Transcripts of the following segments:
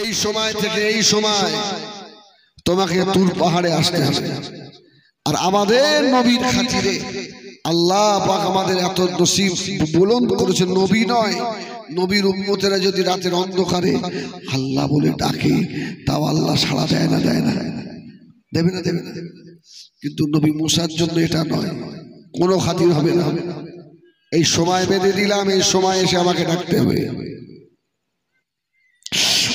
এই সময় থেকে এই সময় তোমাকে তুর পাহাড়ে আসতে হবে। আর আমাদের নবীর খাতিরে আল্লাহ পাক আমাদের এত নসিব বুলন্দ করেছে। নবী নয়, নবীর উম্মতেরা যদি রাতের অন্ধকারে আল্লাহ বলে ডাকে, তাও আল্লাহ সাড়া দেয় না, দেয় না, দেবে না, দেবে না। কিন্তু নবী মুসার জন্য এটা নয়, কোনো খাতির হবে না। এই সময় বেঁধে দিলাম, এই সময় এসে আমাকে ডাকতে হবে।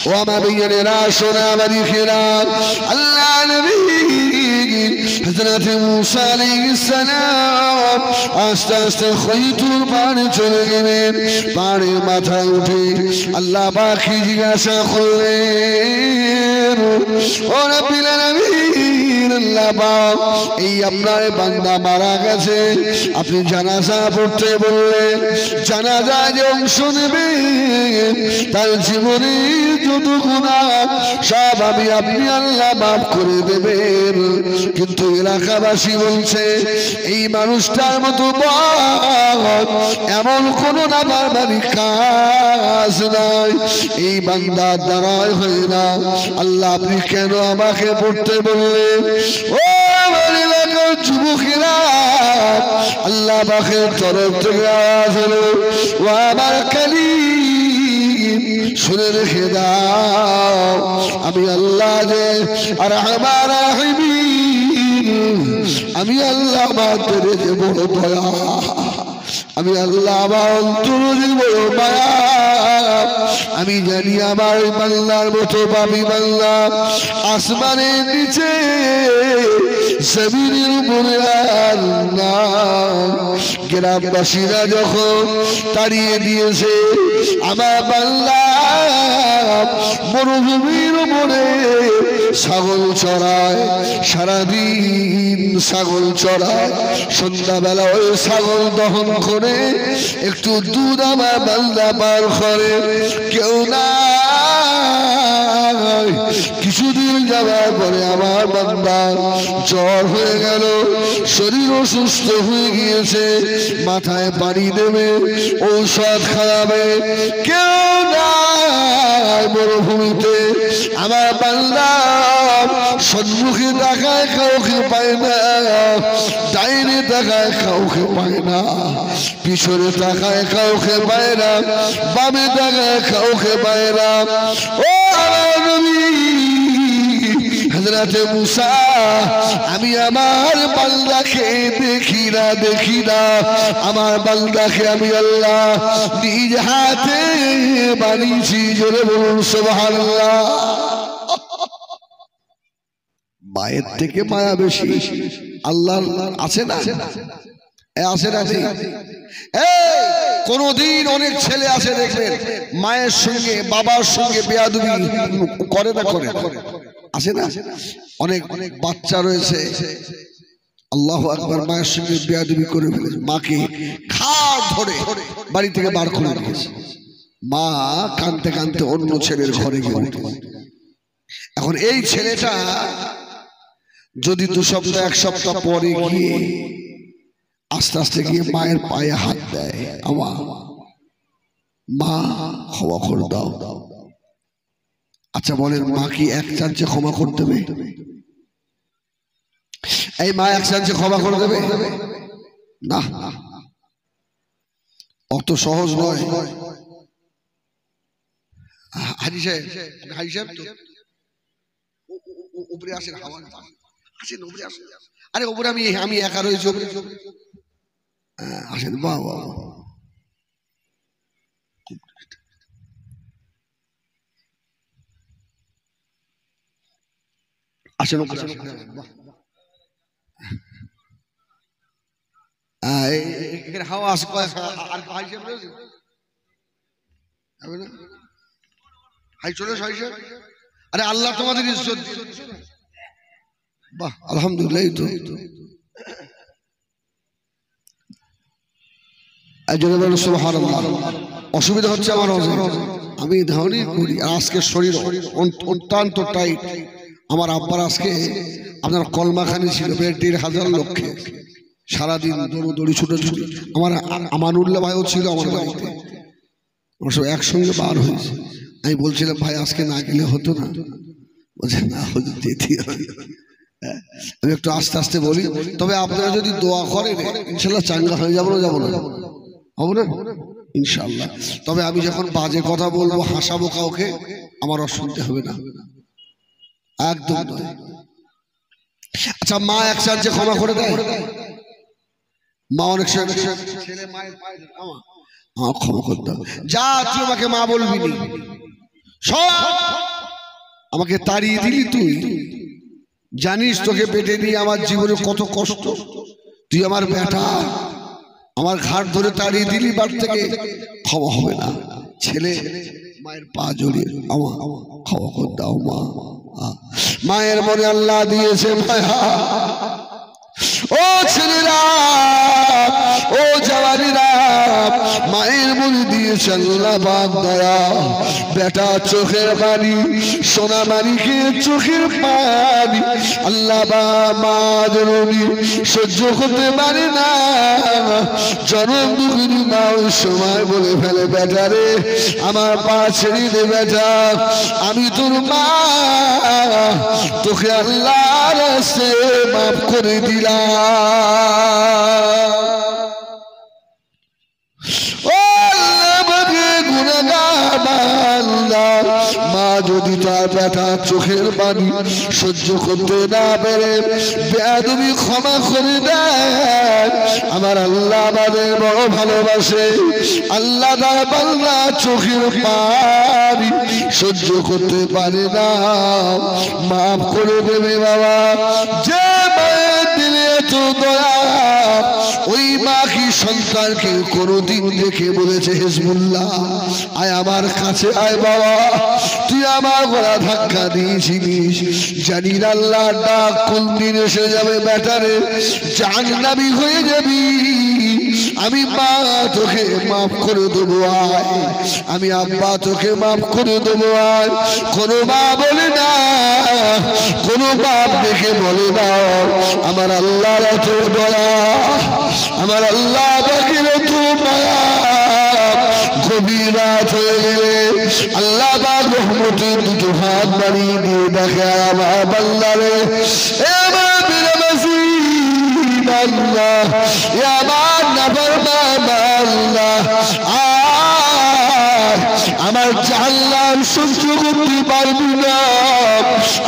ও আমার ভাইয়েরা, শোনা আমাদের খেলাম আল্লাহ নবী হযরত মুসা আলাইহিস সালাম আস্তে আস্তে খৈতুর পাড়ে চলে গেলেন। পাড়ের মাথায় উঠে আল্লাহ পাক জিজ্ঞাসা করলেন, ও রাব্বিল আলামিন, আল্লাহ পাক এই আপনার বান্দা মারা গেছে, আপনি জানাজা পড়তে বললেন, জানাজায় যে অংশ নেবে তার জীবনে যত গুনাহ সব আপনি আল্লাহ মাফ করে দেবেন। কিন্তু এলাকাবাসী বলছে এই মানুষটার মতো এমন কোন নাফরমানি কাজ নাই, এই বান্দার দ্বারাই হয় না। আল্লাহ আপনি কেন আমাকে পড়তে বললেন? ও আমার এলাকার যুবকেরা, আল্লাহ পাকের তরফ থেকে আওয়াজ হলো, ও আমার কালিম শুনে রেখে দাও, আমি আল্লাহ যে আর আমার আমি আল্লাহ আমাদের যে বড় দয়া, আমি আল্লাহ আমার অন্তরে বড় মায়া। আমি জানি আমার বান্দার মতো পাপী বান্দা আসমানের নিচে জমিনের উপরে আর না। গ্রামবাসীরা যখন তাড়িয়ে দিয়েছে আমার বান্দা মরুভূমির উপরে ছাগল চড়ায়, সারাদিন ছাগল চড়ায়, সন্ধ্যাবেলা ওই ছাগল দহন করে একটু দুধ আমার বান্দা পার করে। কেউ না, কিছুদিন যাওয়ার পরে আমার বান্দা জ্বর হয়ে গেল, শরীর অসুস্থ হয়ে গিয়েছে, মাথায় পানি দেবে, ঔষধ খাওয়াবে, কেউ নাই মরুভূমিতে। আমার বান্দা সম্মুখে দেখায় কাউকে পায় না, ডাইনে দেখায় কাউকে পায় না, পিছনে দেখায় কাউকে পায় না, বামে দেখায় কাউকে পায় না। ও আমার নবী হযরত মুসা, আমি আমার বান্দাকে দেখি না, দেখি না, আমার বান্দাকে আমি আল্লাহ নিজ হাতে বানিয়েছি। জোরে বলুন সুবহানাল্লাহ। মায়ের থেকে মায়া বেশি আল্লাহ আছে না? আছে না? কোনদিন অনেক ছেলে আছে দেখবেন মায়ের সঙ্গে বাবার সঙ্গে বেয়াদবি করে না, করে আছে না? অনেক অনেক বাচ্চা রয়েছে আল্লাহু আকবার, মায়ের সঙ্গে বেয়াদবি করে ফেলেছে, মাকে ঘাড় ধরে বাড়ি থেকে বার করে দিয়েছে। মা কাঁদতে কাঁদতে অন্য ছেলের ঘরে গিয়ে। এখন এই ছেলেটা যদি 2 সপ্তাহ 1 সপ্তাহ পরে গিয়ে আস্তে আস্তে গিয়ে মায়ের পায়ে হাত দেয়, আমার মা ক্ষমা করে দাও। আচ্ছা বলেন, মা কি এক চান্সে ক্ষমা করে দেবে? এই মা এক চান্সে ক্ষমা করে দেবে না, অত সহজ নয়। হাজি সাহেব, হাজি সাহেব তো উপরে আসেন, হাওয়া আসেন, উপরে আসেন। আরে উপরে আমি একা রয়েছি, আসেন। বাবা আসেন, এখানে হাওয়া আসে। আরে আল্লাহ তোমাদের ইজ্জত, বাহ আলহামদুলিল্লাহ। অসুবিধা হচ্ছে আমার, আমি ধারণই করি। আজকে শরীর অত্যন্ত টাইট। আমার আব্বার আজকে আপনার কলমাখানি ছিল 1,500 লক্ষে, সারাদিন দৌড়ি ছুটোছুটি। আমার আমানুল্লাহ ভাইও ছিল আমার বাড়িতে, আমার সব একসঙ্গে বার হয়েছে। আমি বলছিলাম ভাই আজকে না গেলে হতো না, বলছে না হুজুর যেতে হবে। আমি একটু আস্তে আস্তে বলি, তবে আপনারা যদি দোয়া করেন ইনশাল্লাহ চাঙ্গা হয়ে যাবো না, যাবো না, হবো না ইনশাল্লাহ। তবে আমি যখন বাজে কথা বলবো, হাসাবো কাউকে, আমার অশুনতে হবে না, একদম নয়। আচ্ছা, মা এক যে ক্ষমা করে দেয়, মা অনেক ছেলে মায়ের পায়ে আমার ক্ষমা করে দাও, যা তুই আমাকে মা বলবি নি, সব আমাকে তাড়িয়ে দিলি, তুই জানিস তোকে পেটে নিয়ে আমার জীবনে কত কষ্ট, তুই আমার বেটা, আমার ঘাট ধরে তাড়িয়ে দিলি বাড়ি থেকে, ক্ষমা হবে না। ছেলে মায়ের পা জড়িয়ে আমা ক্ষমা করে দাও মা। মায়ের মনে আল্লাহ দিয়েছে মায়া। ও ছেলেরা, ও জওয়ানিরা, মায়ের মনে দিয়েছে আল্লাহ পাক দয়া। বেটা চোখের পানি, সোনা মানিকে চোখের পানি আল্লাহ মা জননী সহ্য করতে পারে না। জনম দুঃখী মা ওই সময় বলে ফেলে, বেটা রে আমার পা ছেড়ে দে বেটা, আমি তোর মা, তোকে আল্লাহর রাস্তে মাফ করে দিলাম। মা যদি তার বেটা চোখের পানি সহ্য করতে না পেরে বেয়াদবি ক্ষমা করে দেয়, আমার আল্লাহ আমাদের বড় ভালোবাসে। আল্লাহ তার বান্দা চোখের পানি সহ্য করতে পারে না, মাফ করে দেবে বাবা। যে মায়ের দিলে এত দয়া, ওই মা কি সন্তানকে কোনদিন দেখে বলেছে হিজবুল্লাহ আয় আমার কাছে আয় বাবা, তুই আমার গলা ধাক্কা দিয়েছিলিস, জানি না আল্লাহ ডাক কোন দিন এসে যাবে, বেটারে জাহান্নামী হয়ে যাবি, আমি মা তোকে মাফ করে দেবো আয়, আমি আব্বা তোকে মাফ করে দেবো আয়। কোনো মা বলে না, কোনো বাপ দেখে বলে না, আমার আল্লাহর এত দয়া, আমার আল্লাহ বাকির এত মায়া। গভীর রাত হয়ে গেলে আল্লাহ পাক রহমতের দুটো হাত বাড়িয়ে দিয়ে দেখে আমার বান্দারে, আমার বিরাবাসী বান্দা, আমার নাফরমান বান্দা, আমার জাহান্নাম সহ্য করতে পারবি না,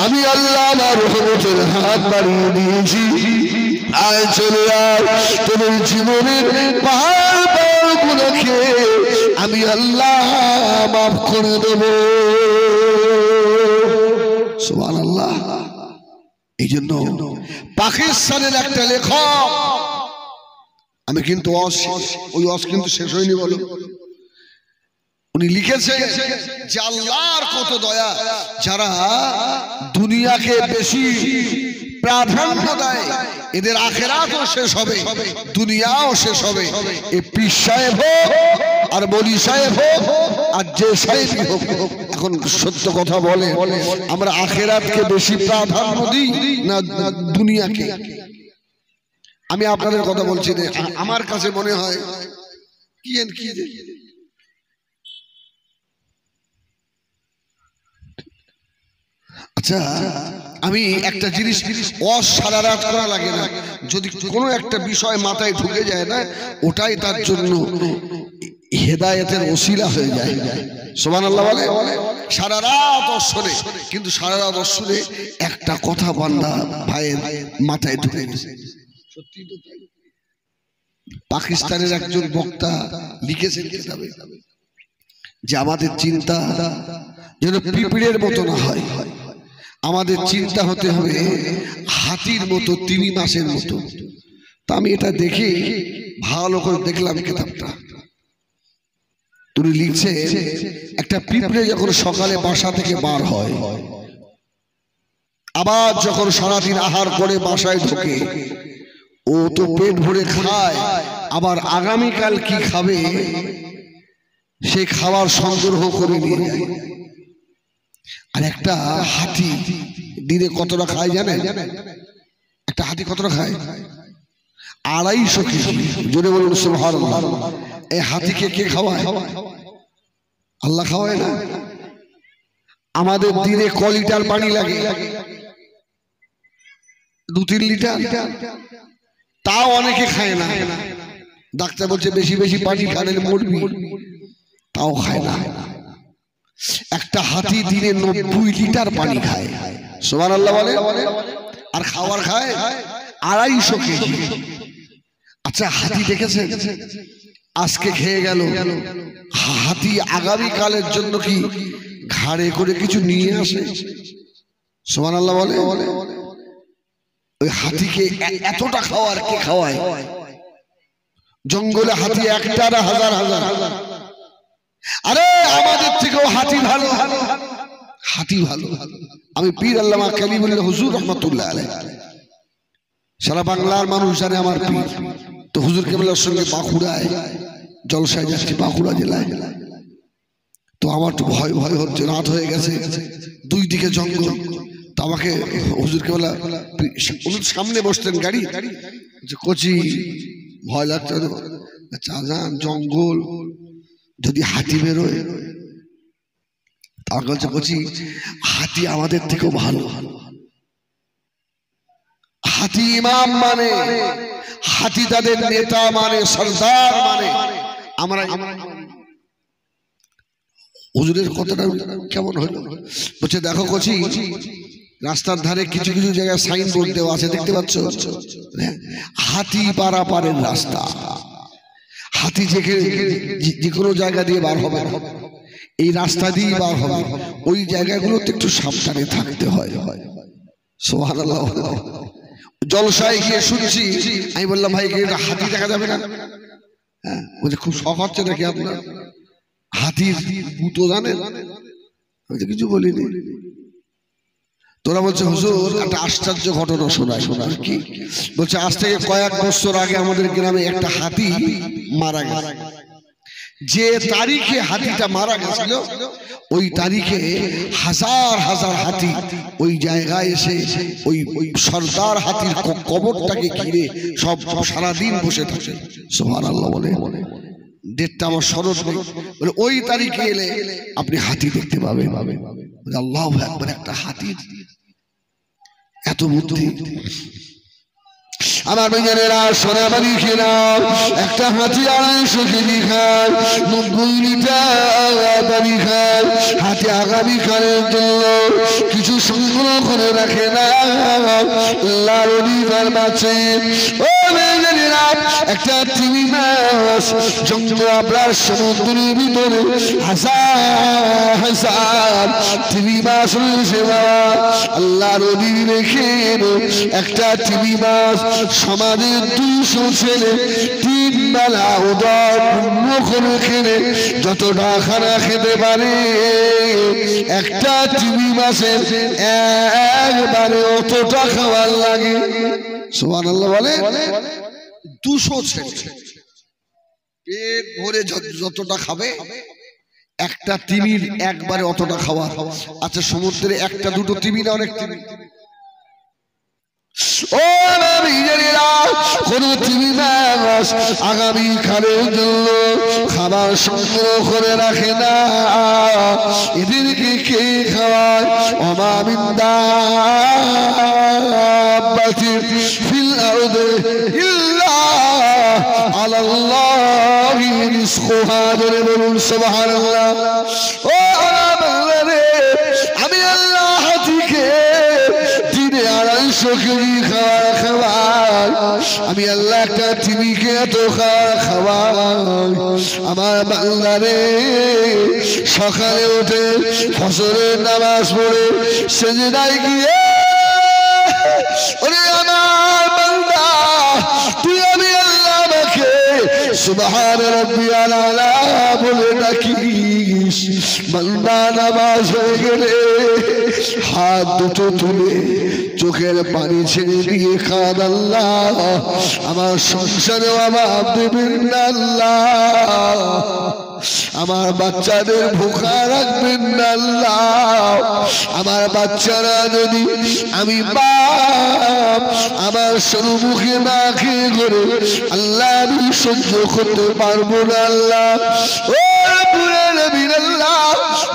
আমি আল্লাহ আমার রহমতের হাত বাড়িয়ে দিয়েছি, আয় চলে আয়, তোর জীবনের পাহাড় পাহাড় গুলোকে আমি আল্লাহ মাফ করে দেব। সুবহানাল্লাহ। এই জন্য পাকিস্তানের একটা লেখক, আমি কিন্তু ওই কিন্তু শেষ হয়নি বলো, উনি লিখেছে যে আল্লাহর কত দয়া, যারা দুনিয়াকে বেশি প্রাধান্য দেয় এদের আখিরাতও শেষ হবে, দুনিয়াও শেষ হবে। এই পীর সাহেব হোক আর বলি সাহেব হোক আর যে সাহেবই হোক, এখন সত্য কথা বলে, আমরা আখিরাতকে বেশি প্রাধান্য দিই না দুনিয়াকে? আমি আপনাদের কথা বলছি না, আমার কাছে মনে হয় কি আচ্ছা, আমি একটা জিনিস সারা রাত করা লাগে না, যদি কোনো একটা বিষয় মাথায় ঢুকে যায় না, ওটাই তার জন্য হেদায়েতের ওসিলা হয়ে যায়। সুবহানাল্লাহ বলে, সারা রাত অশ্বরে, কিন্তু সারা রাত অশ্বরে একটা কথা বান্দা ভাইয়ের মাথায় ঢুকে গেছে। সত্যি তো তাই। পাকিস্তানের একজন বক্তা লিখেছেন কিতাবে যে আমাদের চিন্তা যেন পিঁপড়ের মতো না হয়, আমাদের চিন্তা হতে হবে হাতির মতো, 3 মাসের মতো। তা আমি এটা দেখে ভালো করে দেখলাম কিতাবটা, উনি লিখছে একটা পিঁপড়ে যখন সকালে বাসা থেকে বার হয়, আবার যখন সারাদিন আহার করে বাসায় ঢোকে, ও তো পেট ভরে খায়, আবার আগামীকাল কি খাবে সে খাবার সংগ্রহ করে নিয়ে যায়। আর একটা হাতি দিনে কতটা খায় জানেন? একটা হাতি কতটা খায়? 250 কেজি। জোরে বলুন সুবহানাল্লাহ। এই হাতিকে কে খাওয়ায়? আল্লাহ খাওয়ায় না? আমাদের দিনে ক লিটার পানি লাগে? 2-3 লিটার। তাও অনেকে খায় না। ডাক্তার বলছে বেশি বেশি পানি খালে মরবি, তাও খায় না। একটা হাতি দিনে 90 লিটার পানি খায়। সুবহানাল্লাহ বলে। আর খাবার খায় 250 কেজি। আচ্ছা হাতি দেখেছে? আজকে খেয়ে গেল, হাতি আগামী কালের জন্য কি ঘাড়ে করে কিছু নিয়ে আসে? সুবহানাল্লাহ বলে। ওই হাতিকে এতটা খাওয়ার কে খাওয়ায়? জঙ্গলে হাতি একটা না হাজার হাজার। আরে আমাদের থেকেও হাতি ভালো, হাতি ভালো। আমি পীর আল্লামা কালিমুল্লাহ হুজুর রহমাতুল্লাহ আলাইহি, সারা বাংলার মানুষ জানে আমার পীর। তো হুজুর কেবলার সঙ্গে বাঁকুড়ায় জলসায় যাচ্ছি, বাঁকুড়া জেলায়। তো আমার তো ভয় ভয় হচ্ছে, রাত হয়ে গেছে, 2 দিকে জঙ্গল। তো আমাকে হুজুর কেবলা সামনে বসতেন গাড়ি, যে কোচি ভয় লাগতো, চাজান জঙ্গল, যদি হাতি বেরোয়। তার বলছে কোচি হাতি আমাদের থেকেও ভালো। হাতি ইমাম মানে, হাতি তাদের নেতা মানে, সরদার মানে। আমরা হুজুরের কথাটা কেমন হলো? বলছে দেখো কোচি, রাস্তার ধারে কিছু কিছু জায়গায় সাইনবোর্ড দেওয়া আছে, দেখতে পাচ্ছ? হাতি পারাপারের রাস্তা। হাতি যে কোনো জায়গা দিয়ে বার হবে, এই রাস্তা দিয়ে বার হবে, ওই জায়গাগুলোতে একটু সাবধানে থাকতে হয়। সুবহানাল্লাহ। জলসায় গিয়ে শুনছি, আমি বললাম ভাই হাতি দেখা যাবে না? হ্যাঁ, বলছে খুব শখ হচ্ছে নাকি আপনার? হাতির গুতো জানেন? আমি তো কিছু বলিনি। তোরা বলছে হুজুর একটা আশ্চর্য ঘটনা শোনায়। শোনার কি? বলছে আজ থেকে কয়েক বছর আগে আমাদের গ্রামে একটা হাতি মারা গেছে। যে তারিখে হাতিটা মারা গেছিল, ওই তারিখে হাজার হাজার হাতি ওই জায়গায় এসে ওই সরদার হাতির কবরটাকে ঘিরে সব সারাদিন বসে থাকে। সুবহানাল্লাহ বলে। ডেটটা আমার স্মরণ নেই। বলে ওই তারিখে এলে আপনি হাতি দেখতে পাবেন। আল্লাহু আকবার। একটা হাতির এত বুদ্ধি! আমার ভাইয়েরা সোনাবাড়ি খেলাম, একটা হাতি 250 কেজি খায়, 90 লিটার পানি খায়। হাতি আগামী কালের জন্য কিছু সংগ্রহ করে রাখে না। আল্লাহর ওলি ফরমাচ্ছে, ও ভাইয়েরা, একটা তিমি মাছ জঙ্গল আপনার সমুদ্রের ভিতরে হাজার হাজার তিমি মাছ রয়েছে। আল্লাহর ওলি রেখেন একটা তিমি মাছ সমাজের 200 ছেলে 3 বেলা উদর পূর্ণ করে খেলে যতটা খানা খেতে পারে, একটা তিমি মাছের একবারে অতটা খাবার লাগে। সুবহানাল্লাহ বলে। 200 ছেলে পেট ভরে যতটা খাবে, একটা তিমির একবারে অতটা খাওয়া। আচ্ছা সমুদ্রে একটা দুটো তিমি না অনেক তিমি? ও কোন তিমি মাছ আগামী কালের জন্য খাবার সংগ্রহ করে রাখে না। এদেরকে কে খাওয়ায়? ওমা মিন দাব্বাতিন ফিল আরদি ইল্লা আলাল্লাহি রিজকুহা। জোরে বলুন সুবহানাল্লাহ। ও বাংলারে, আমি আল্লাহ হাতিকে দিনে 250 কেজি খাবার, আমি আল্লাহ একটা তিমিকে এত খাবার। আমার বাংলারে সকালে উঠে ফজরের নামাজ পড়ে সেজদায় গিয়ে, ওরে আমার বান্দা, তুই আমি আল্লাহ আমাকে সুবহান রাব্বিয়াল আলা বলে ডাকিস। বান্দা নামাজ হয়ে গেলে হাত দুটো তুলে চোখের পানি ছেড়ে দিয়ে খান, আল্লাহ আমার সংসারে অভাব দেবেন না, আল্লাহ আমার বাচ্চাদের ভুখা রাখবেন না, আল্লাহ আমার বাচ্চারা যদি আমি বাপ আমার সম্মুখে না খেয়ে করে আল্লাহ আমি সহ্য করতে পারবো না, আল্লাহ ও পুরে নবীর আল্লাহ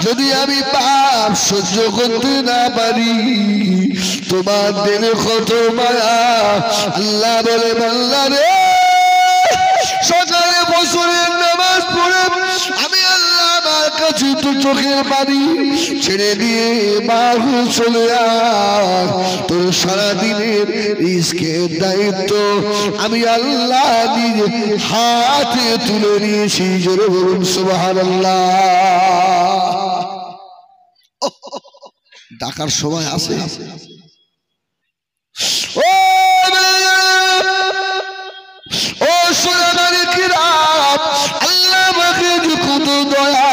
যদি আমি পাপ সহ্য করতে না পারি তোমার দিলে কত মায়া আল্লাহ বলে বান্দা রে সকালে বছরের নামাজ পড়ে আমি আল্লাহ আমার কাছে তো চোখের পানি ছেড়ে দিয়ে বাহু চলে আয় তোর সারাদিনের রিজকের দায়িত্ব আমি আল্লাহ নিজে হাতে তুলে নিয়েছি জোরে বলুন সুবহানাল্লাহ ডাকার সময় আছে ও সোনার কিরাম আল্লাহ পাকে কত দয়া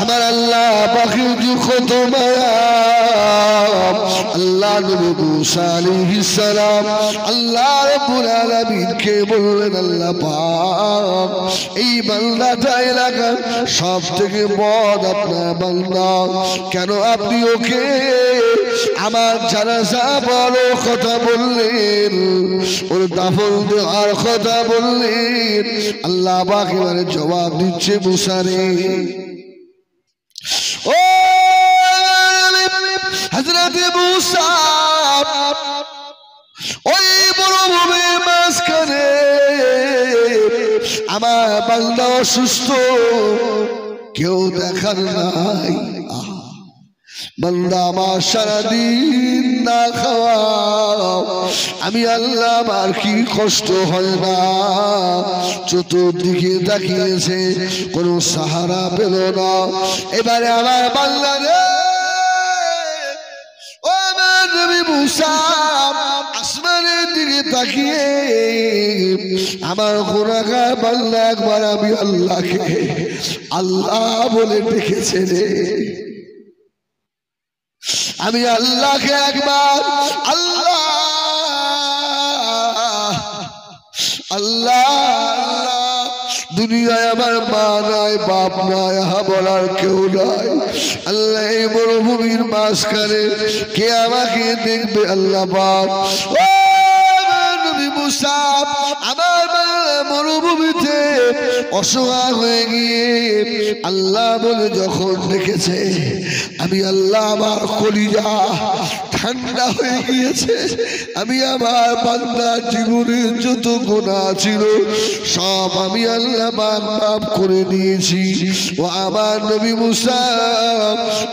আমার আল্লাহ পাকে কত মায়া আল্লাহ নবী মুসা আলাইহিস সালাম আল্লাহ রাব্বুল আলামিন কে বললেন আল্লাহ পাক এই বান্দাটা এলাকার সবথেকে বড় আপনার বান্দা কেন আপনি ওকে আমার জানাজা বড় কথা বললেন ওর দাফন দেওয়ার কথা বললেন আল্লাহ পাক এবারে জবাব দিচ্ছে মুসা রে ও হযরত মুসা ওই মরুভূমির মাঝখানে আমার বান্দা অসুস্থ কেউ দেখার নাই বান্দা আমার সারাদিন না খাওয়া আমি আল্লাহ আমার কি কষ্ট হয় না চতুর্দিকে তাকিয়েছে কোনো সাহারা পেল না এবারে আমার বান্দা রে ও আমার নবী মুসা আসমানের দিকে তাকিয়ে আমার গুনাহগার বান্দা একবার আমি আল্লাহকে আল্লাহ বলে ডেকেছে রে আমি আল্লাহকে একবার আল্লাহ আল্লাহ দুনিয়ায় আমার মা নাই বাপ নাই বলার কেউ নাই আল্লাহ এই মরুভূমির মাঝখানে কে আমাকে দেখবে আল্লাহ পাক মুসা আমার মরুভূমিতে অসহায় হয়ে গিয়ে আল্লাহ বলে যখন দেখেছে আমি আল্লাহ আমার কলিজা ঠান্ডা হয়ে গিয়েছে আমি আমার বান্দার জীবনের যত গুনাহ ছিল সব আমি আল্লাহ মাফ করে দিয়েছি ও আমার নবী মুসা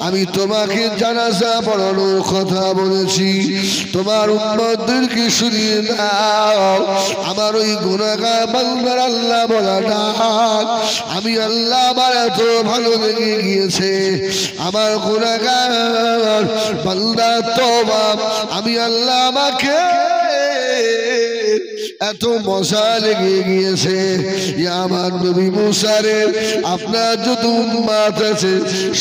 আমি তোমাকে জানাজা পড়ানোর কথা বলেছি তোমার উম্মতদেরকে শুনিয়ে দাও আমার ওই গুনাহগার বান্দার আল্লাহ বলা ডাক আমি আল্লাহ আমার এত ভালো লেগে গিয়েছে আমার গুনাহগার বান্দা তওবা আমি আল্লাহ আমাকে এত মজা লেগে গিয়েছে আমার নবী মুসা রে আপনার যত উম্মত আছে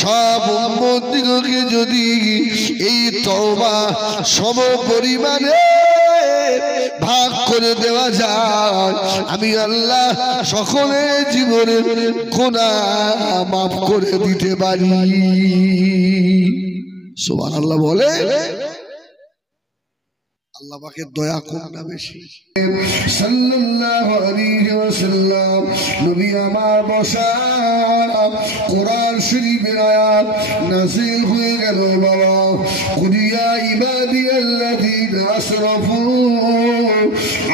সব উম্মতদিগকে যদি এই তওবা সম পরিমাণে ভাগ করে দেওয়া যায় আমি আল্লাহ সকলের জীবনের গুনাহ মাফ করে দিতে পারি সুবহানাল্লাহ বলে আল্লাহ পাকের দয়া কম না বেশি সাল্লাল্লাহু আলাইহি ওয়াসাল্লাম নবী আমার বসা কোরআন শরীফের আয়াত নাযিল হয়ে গেল বাবা কুলিয়া ইবাদিয়াল্লাযীনা আসরাফু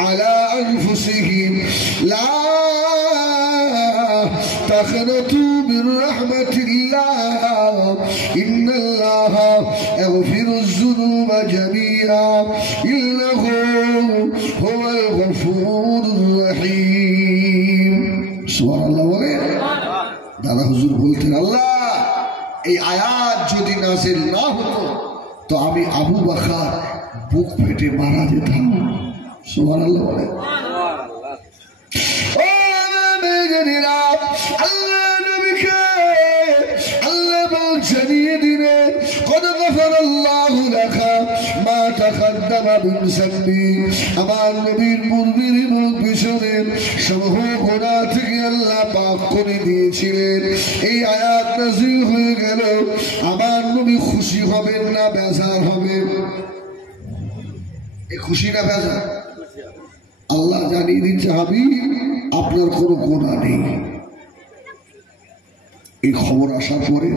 আলা আনফুসিহিম লা তাখনাতু মির রাহমাতিল্লাহ ইন্নাল্লাহা ইয়াগফিরুয যুনুবা জামিআ إنه هو الغفور الرحيم سبحان الله বলে দাদা হুজুর বলতেন আল্লাহ এই আয়াত যদি নাযিল না হতো তো আমি আবু বকর বুক ফেটে মারা যেতাম সুবহানাল্লাহ বলে ও মেয়েরা আল্লাহ নবীকে আল্লাহ বলছেন দিলেন কদ গফরাল্লাহু লাকা মা তাকদ্দামা মিন যামবি আমার নবীর পূর্বের এবং পিছনের সমূহ গুনাহ থেকে আল্লাহ পাক করে দিয়েছিলেন এই আয়াত নাযিল হয়ে গেল আমার নবী খুশি হবেন না বেজার হবেন এই খুশি না বেজার আল্লাহ জানিয়ে দিচ্ছে হাবিব আপনার কোনো গুনাহ নেই এই খবর আসার পরে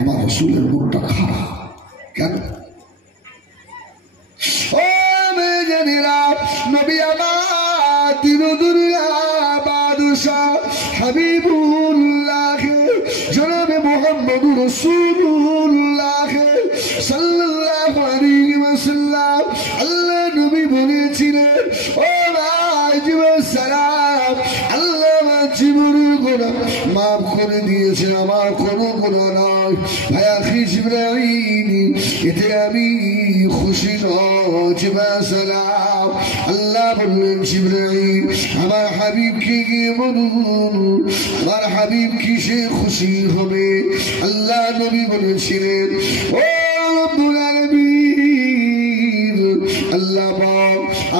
আমার রাসূলের মনটা খারাপ। কেন? ও মেয়েরা, নবী আমার দিন দুনিয়া বাদশাহ হাবিবুল্লাহ জনাবে মুহাম্মদুর রাসূলুল্লাহ সাল্লাল্লাহু আলাইহি ওয়াসাল্লাম আল্লাহ নবী বলেছিলেন, ও ভাই সালাম, আল্লাহ আমার জীবনের গুনাহ মাফ করে দিয়েছে, আমার কোনো গুনাহ নাই। ভাই আখি জিবরাইল, এতে আমি খুশি নয়। সালাম আল্লাহ বললেন, জিবরাইল আমার হাবিবকে গিয়ে বলুন, আমার হাবিব কিসে খুশি হবে। আল্লাহ নবী বলেছিলেন, ও রব্বুল আলামিন, আল্লাহ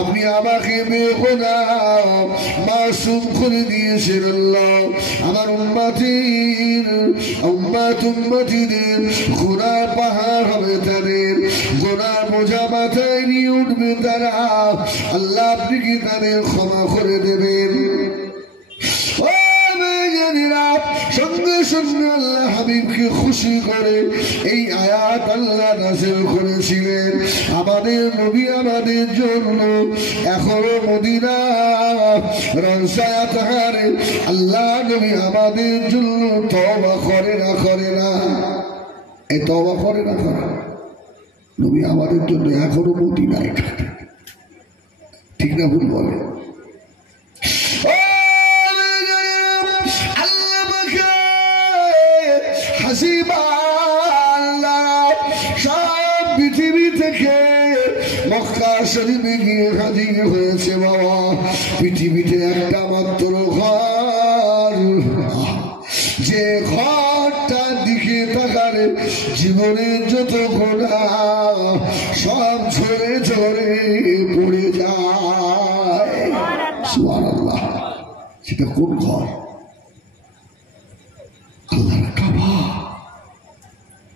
আপনি আমাকে বেগুনাহ মাসুম করে দিয়েছেন। আল্লাহ আমার উম্মতিদের গুনার পাহাড় হবে, তাদের গুনার বোঝা মাথায় নিয়ে উঠবে তারা। আল্লাহ আপনি কি তাদের ক্ষমা করে দেবেন? সঙ্গে সঙ্গে আল্লাহ হাবিবকে খুশি করে এই আয়াত আল্লাহ নাযিল করেছিলেন আমাদের নবী আমাদের জন্য। এখনো মদিনা রওজাত হারে আল্লাহ নবী আমাদের জন্য তওবা করে না? এই তওবা করে না? নবী আমাদের জন্য এখনো মদিনায় থাকে, ঠিক না ভুল বলে? সব পৃথিবী থেকে মক্কা শরীফে গিয়ে হাজির হয়েছে বাবা। পৃথিবীতে একটা মাত্র ঘর, যে ঘরটার দিকে তাকালে জীবনের যত গুনাহ সব ঝরে ঝরে পড়ে যায়। সুবহানাল্লাহ। সেটা কোন ঘর? আল্লাহর কাবা,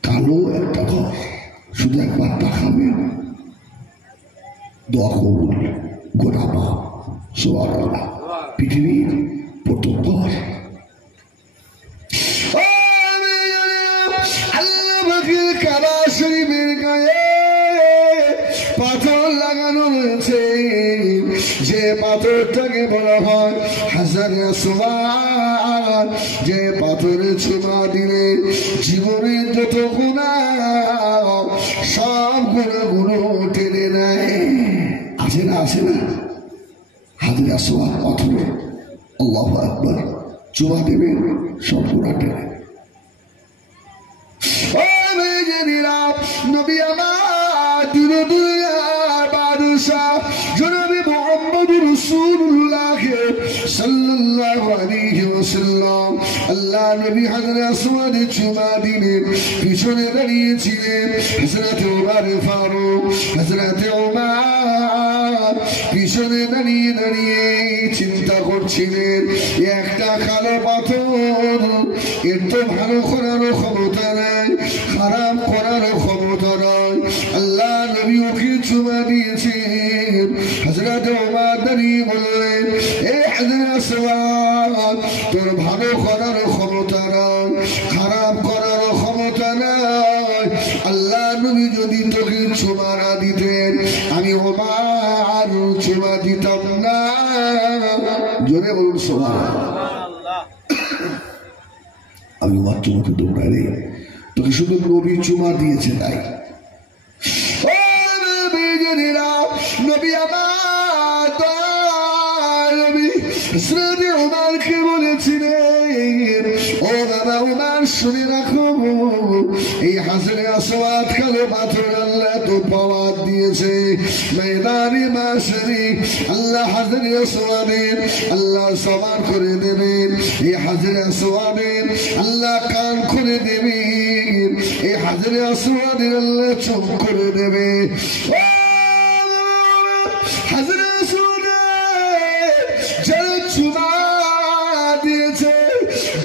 কালো একটা ঘর। শুধু একবার তাকাবেন, দোয়া কবুল, গুনাহ মাফ। সুবহানাল্লাহ। পৃথিবীর প্রথম ঘর। আল্লাহ কাবা শরীফের গায়ে পাথর লাগানো রয়েছে, যে পাথরটাকে বলা হয় হাজারে আসওয়াদ। যে পাথরে ছোঁয়া দিলে জীবনের যত গুনাহ সব গুনাহগুলো টেনে নেয়। আছে না? আছে না? হাজারে আসওয়াদ পাথরে আল্লাহু আকবার ছোঁয়া দেবে, সব গুনাহ টেনে। নবী আমার দিন দুনিয়ার বাদশাহ জনাবে মুহাম্মদুর রাসূলুল্লাহ সাল্লাল্লাহু আলাইহি ওয়াসাল্লাম আল্লাহ নবী হযরত আসওয়াদে চুমা দিলেন। পিছনে দাঁড়িয়েছিলেন হযরত ওমর ফারুক। হযরত ওমর পিছনে দাঁড়িয়ে দাঁড়িয়ে চিন্তা করছিলেন, একটা কালো পাথর, এর তো ভালো করারও ক্ষমতা নাই, খারাপ করারও ক্ষমতা নয়। আল্লাহ নবী ওকে চুমা দিয়েছেন। হযরত ওমর দাঁড়িয়ে বললেন, এ হযরত আসওয়াদ, তোর ভালো করারও ক্ষমতা নয়, খারাপ করারও ক্ষমতা নাই। আল্লাহ নবী যদি তোকে চুমা না দিতেন, আমি ওমর চুমা দিতাম না। জোরে বলুন সুবহানাল্লাহ। আমি ওমর চুমাতে দৌড়াই রে, তোকে শুধু নবী চুমা দিয়েছে তাই। নবী আমার নবী হযরত ওমরকে বলেছিলেন, ও বাবা ওমর শুনে রাখো, এই হাজরে আসওয়াদ কালো পাথর আল্লাহ তো পাওয়ার দিয়েছে। ময়দানে মাশরে আল্লাহ হাজরে আসওয়াদের আল্লাহ সবার করে দেবেন। এই হাজরে আসওয়াদের আল্লাহ কান করে দেবেন। এই হাজরে আসওয়াদের আল্লাহ চোখ করে দেবে। হাজরে আসওয়াদের যারা চুমা দিয়েছে,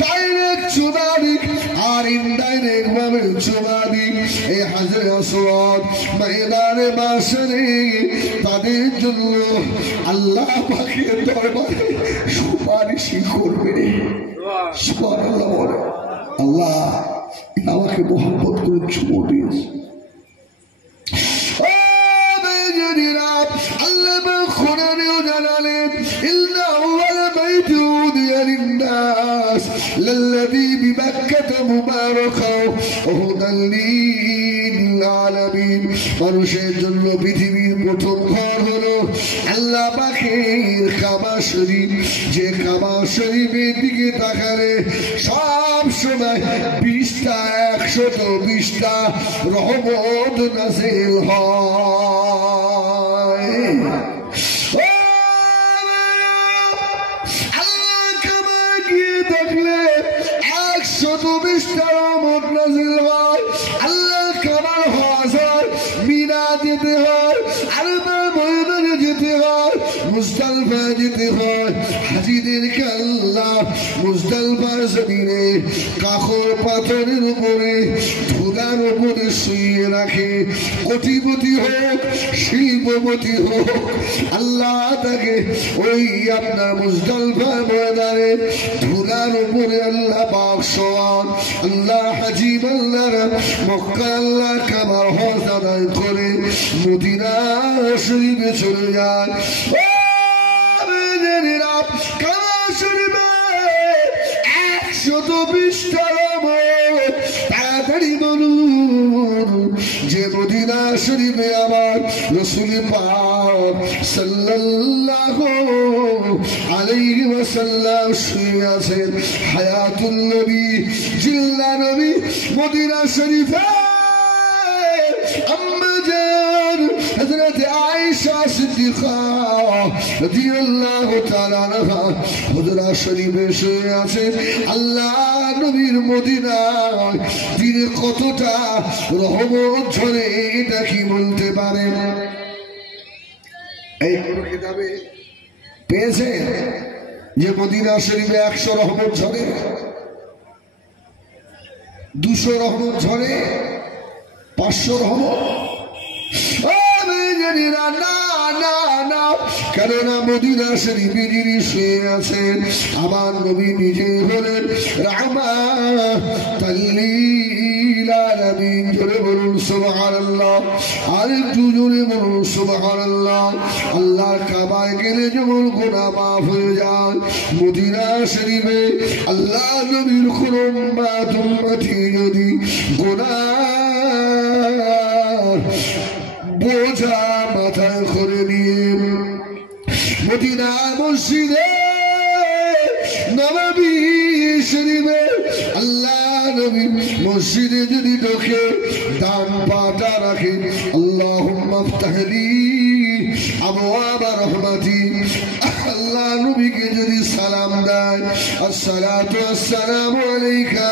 ডাইরেক্ট চুমা দিক আর ইনডাইরেক্ট ভাবে চুমা দিক, এই হাজরে আসওয়াদ ময়দানে মাশরে তাদের জন্য আল্লাহ পাকের দরবারে সুপারিশ করবে। সুবহানাল্লাহ বলে। আল্লাহ আমাকে মোহাম্মত করে চুমো দিয়েছে। আল্লাহ কোরআনেও জানালেন ইন্না আউয়ালা বাইতি উদিয়া লিন-নাস লাল্লাযী বিবাক্কাতা মুবারাকাও ওয়া হুদাল লিল-আলামিন। মানুষের জন্য পৃথিবীর প্রথম ঘর হলো আল্লাহ পাকের কাবা শরীফ। যে কাবা শরীফের দিকে তাকালে সব সময় 20টা 120টা রহমত নাযিল হয়। আল্লাহ কাবা গিয়ে দেখলে 120টা রহমত নাযিল হয়। আল্লাহ কাবার হাজার মিনা যেতে হয়, আরবার ময়দানে যেতে হয়, মুজদালিফা যেতে হয়। হাজিদেরকে আল্লাহ মুজদালিফার জমিনে কাকর পাথরের উপরে ধুলার উপরে শুয়ে রাখে। কোটিপতি হোক শিল্পপতি হোক আল্লাহ তাকে ওই আপনার মুজদালিফার ময়দানে ধুলার উপরে আল্লাহ পাক শোয়ান। আল্লাহ হাজিব আল্লাহরা মক্কা আল্লাহ কাবার হজ আদায় করে মদিনা শরীফে চলে যায়। কাবা শরীফে 120টা রহমত। তাড়াতাড়ি বলুন যে মদিনা শরীফে আমার রাসূল পাক সাল্লাল্লাহু আলাইহি ওয়াসাল্লাম শুয়ে আছেন। হায়াতুন নবী জিল্লা নবী মদিনা শরীফে আম্মা জান হযরত আয়েশা সিদ্দিকা রাদিয়াল্লাহু তাআলা আনহা হুজরা শরীফে শুয়ে আছেন। আল্লাহ নবীর মদিনায় দিনে কতটা রহমত ঝরে এটা কি বলতে পারেন? এই কোন কিতাবে পেয়েছে যে মদিনা শরীফে 100 রহমত ঝরে, 200 রহমত ঝরে, 500 রহমত? কেননা মদিনা শরীফে যিনি শুয়ে আছেন আমার নবী নিজে হলেন রাহমাতাল লিল আলামিন। জোরে বলুন সুবহানাল্লাহ, আরেকটু জোরে বলুন সুবহানাল্লাহ। আল্লাহর কাবায় গেলে যেমন গুনাহ মাফ হয়ে যায়, মদিনা শরীফে আল্লাহ নবীর কোন উম্মতি যদি গুনাহ বোঝা মাথায় করে নিয়ে মদিনা মসজিদে নববী শরীফে আল্লাহ নবী মসজিদে যদি ঢোকে ডান পাটা রাখে আল্লাহুম্মা ইফতাহলি আবওয়াব রাহমাতি। আল্লাহ নবীকে যদি সালাম দেয় আসসালাতু আসসালামু আলাইকা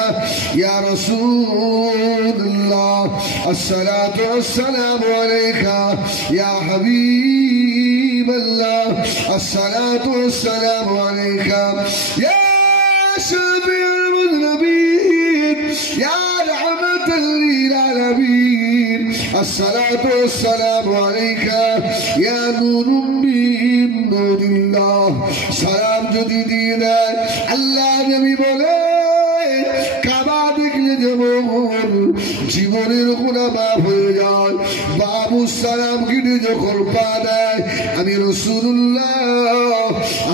ইয়া রাসূলুল্লাহ, আসসালাতু আসসালামু আলাইকা ইয়া হাবিবাল্লাহ, আসসালাতু আসসালামু আলাইকা ইয়া শাফিউল মুযনিবিন ইয়া রাহমাতাল লিল আলামিন, আসসালাতু আসসালামু আলাইকা ইয়া নূরুম মিন নূরিল্লাহ। সালাম যদি দিয়ে দেয় আল্লাহ নবী বলে কাবা দেখলে যেমন জীবনের গুনাহ মাফ হয়ে যায়, বাবু সালাম কিনে যখন পা দেয় আমি রাসূলুল্লাহ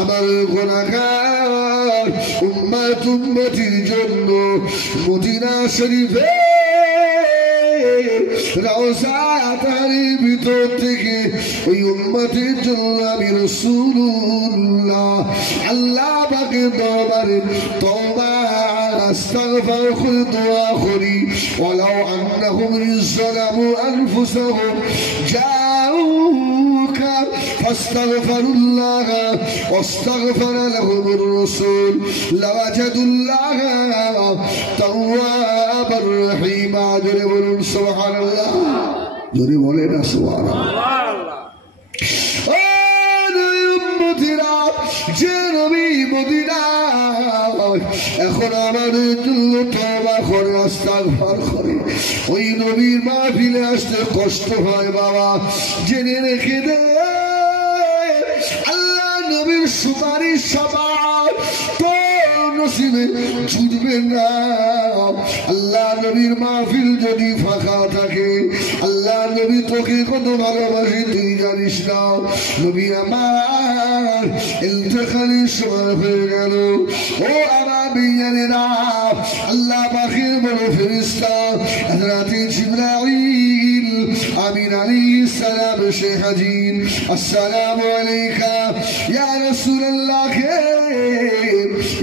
আমার গুনাহগার উম্মত উম্মতির জন্য মদিনা শরীফে রওজা তারির ভিতর থেকে ওই উম্মতের জন্য আমি রাসূলুল্লাহ আল্লাহ পাকের দরবারে তওবা আস্তাগফার করে দোয়া করি। ওয়ালাউ আন্নাহুম যালামু আনফুসাহুম জাউকা ফাস্তাগফিরুল্লাহ ওয়াস্তাগফারা লাহুমুর রাসূল লাওয়াজাদুল্লাহ তাওয়াবার রহিমা। জোরে বলুন সুবহানাল্লাহ, জোরে বলেন না সুবহানাল্লাহ। যে নবী মদিনা এখন আমাদের জন্য তওবা করে ইস্তিগফার করে, ওই নবীর মাহফিলে আসতে কষ্ট হয় বাবা, জেনে রেখে দে আল্লাহ নবীর সুপারিশ সবার তোর নসিবে ছুটবে না। আল্লাহ নবীর মাহফিল যদি ফাঁকা থাকে, আল্লাহ নবী তোকে কত ভালোবাসি তুই জানিস না। নবী আমার ইন্তেকালের সময় হয়ে গেল। ও আমার বিজ্ঞানীরা, আল্লাহ পাখির বড় ফেরেশতা হযরত জিবরাইল আমিন আলাইহিস সালাম সে হাজির। আসসালামু আলাইকা ইয়া রাসূলুল্লাহ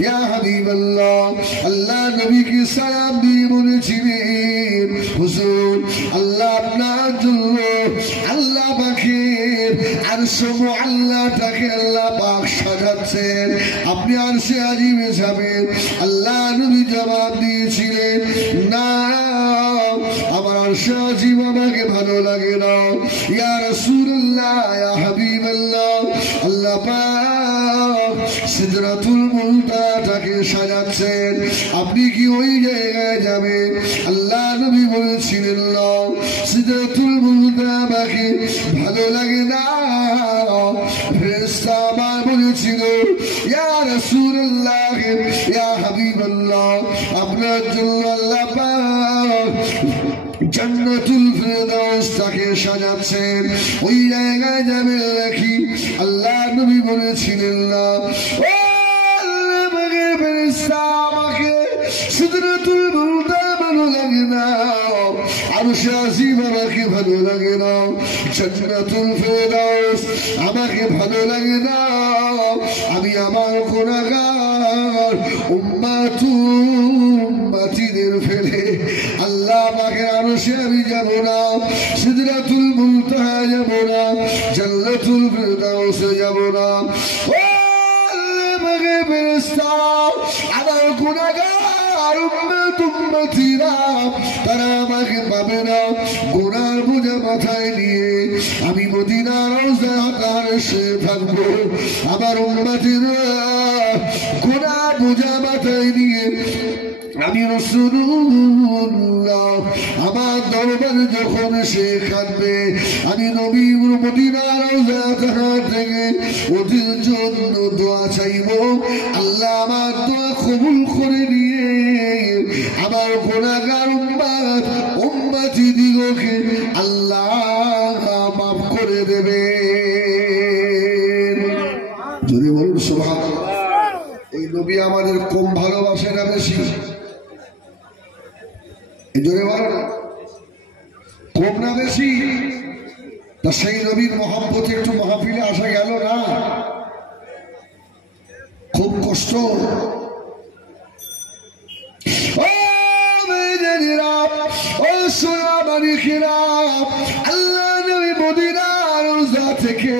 ইয়া হাবিবাল্লাহ। আল্লাহ নবীকে সালাম দিয়ে বলেছিলেন, হুজুর আল্লাহ আপনার জন্য আল্লাহ পাকের আরশে মুআল্লাটাকে আল্লাহ পাক সাজাচ্ছেন, আপনি আরশে আজিমে যাবেন। আল্লাহ নবী জবাব দিয়েছিলেন, না আমার আরশে আজিম আমাকে ভালো লাগে না। ইয়া রাসূলুল্লাহ ইয়া হাবিবাল্লাহ, আল্লাহ পাক সিদরাতুল মুনতাহাটাকে সাজাচ্ছেন, আপনি কি ওই জায়গায় যাবেন? আল্লাহ নবী বলেছিলেন, না সিদরাতুল মুনতাহাকে ভালো লাগে না। ফেরেশতা আমার বলেছিল, ইয়া রাসূলুল্লাহ ইয়া হাবিবাল্লাহ, আপনার জন্য আল্লাহ পাক জান্নাতুল ফিরদাউস তাকে সাজাচ্ছেন, ওই জায়গায় যাবেন নাকি? আল্লাহ নবী বলেছিলেন, না ও আল্লাহ পাকের ফেরেশতা আমাকে সিদরাতুল মুনতাহা ভালো লাগে না, আরশে আজিম আমাকে ভালো লাগে না, জান্নাতুল ফিরদাউস আমাকে ভালো লাগে না। আমি আমার গুনাহগার উম্মতিদের ফেলে আল্লাহ পাকের আরশে আমি যাব না, সিদরাতুল মুনতাহা যাব না, জান্নাতুল ফিরদাউসে যাব না। ও আল্লাহ পাকের ফেরেশতা আমার গুনাহগার উম্মতিরা তারা আমাকে পাবে না। গুনার বোঝা মাথায় নিয়ে আমি মদিনার রওজা আরশে থাকবো, আমার উম্মতিরা গুনার বোঝা মাথায় নিয়ে আমি রাসূলুল্লাহ আমার দরবারে যখন সে কাঁদবে, আমি নবী মদিনার রওজা থেকে ওদের জন্য দোয়া চাইব, আল্লাহ আমার দোয়া কবুল করে নিয়ে আমার গুনাহগার উম্মতি দিগকে আল্লাহ মাফ করে দেবে। যদি বলুন সুবহানাল্লাহ। এই নবী আমাদের কম ভালোবাসে না বেশি? জোরে বলো না, কম না বেশি? তা সেই নবীর মহব্বতে একটু মাহফিলে আসা গেল না? খুব কষ্ট। আল্লাহ নবী মদিনার রওজা থেকে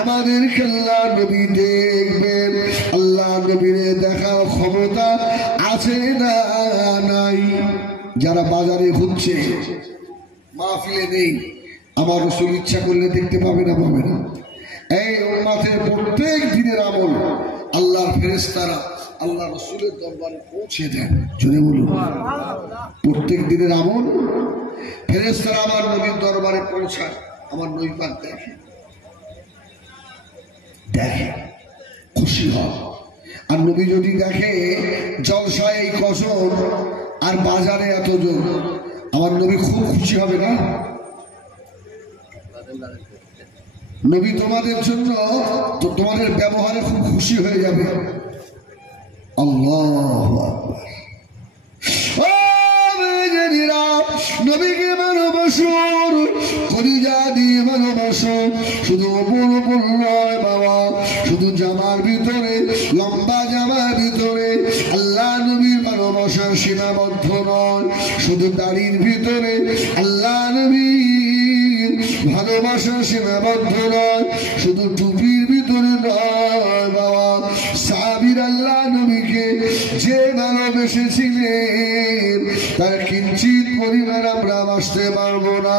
আমাদেরকে আল্লাহ নবী দেখবেন। আল্লাহ নবীরে দেখার ক্ষমতা আছে না নাই? যারা বাজারে ঘুরছে, মাহফিলে নেই, আমার রাসূল ইচ্ছা করলে দেখতে পাবে না? পাবে না। এই উম্মতের প্রত্যেক দিনের আমল আল্লাহর ফেরেশতারা আল্লাহ রাসূলের দরবারে পৌঁছে দেন। জোরে বলুন, প্রত্যেক দিনের আমল ফেরেশতারা আমার নবীর দরবারে পৌঁছায়। আমার নবী পাক দেখে, খুশি হয়। আর নবী যদি দেখে জলসায় এই কসম আর বাজারে এতজন, আমার নবী খুব খুশি হবে না? নবী তোমাদের জন্য তো তোমাদের ব্যবহারে খুব খুশি হয়ে যাবে। আল্লাহু আকবার। নবীকে ভালোবাসুন, কলিজা দিয়ে ভালোবাসুন। শুধু ওপর ওপর নয় বাবা, শুধু জামার ভিতরে, লম্বা জামার ভিতরে আল্লাহ নবীর ভালোবাসার সীমাবদ্ধ নয়। শুধু দাড়ির ভিতরে আল্লাহ নবীর ভালোবাসার সীমাবদ্ধ নয়। শুধু টুপির ভিতরে নয় বাবা, সাহাবীর আল্লাহ নবীকে যে ভালোবেসেছিলেন তার কিঞ্চিত পরিমাণ আমরা বাঁচতে পারবো না।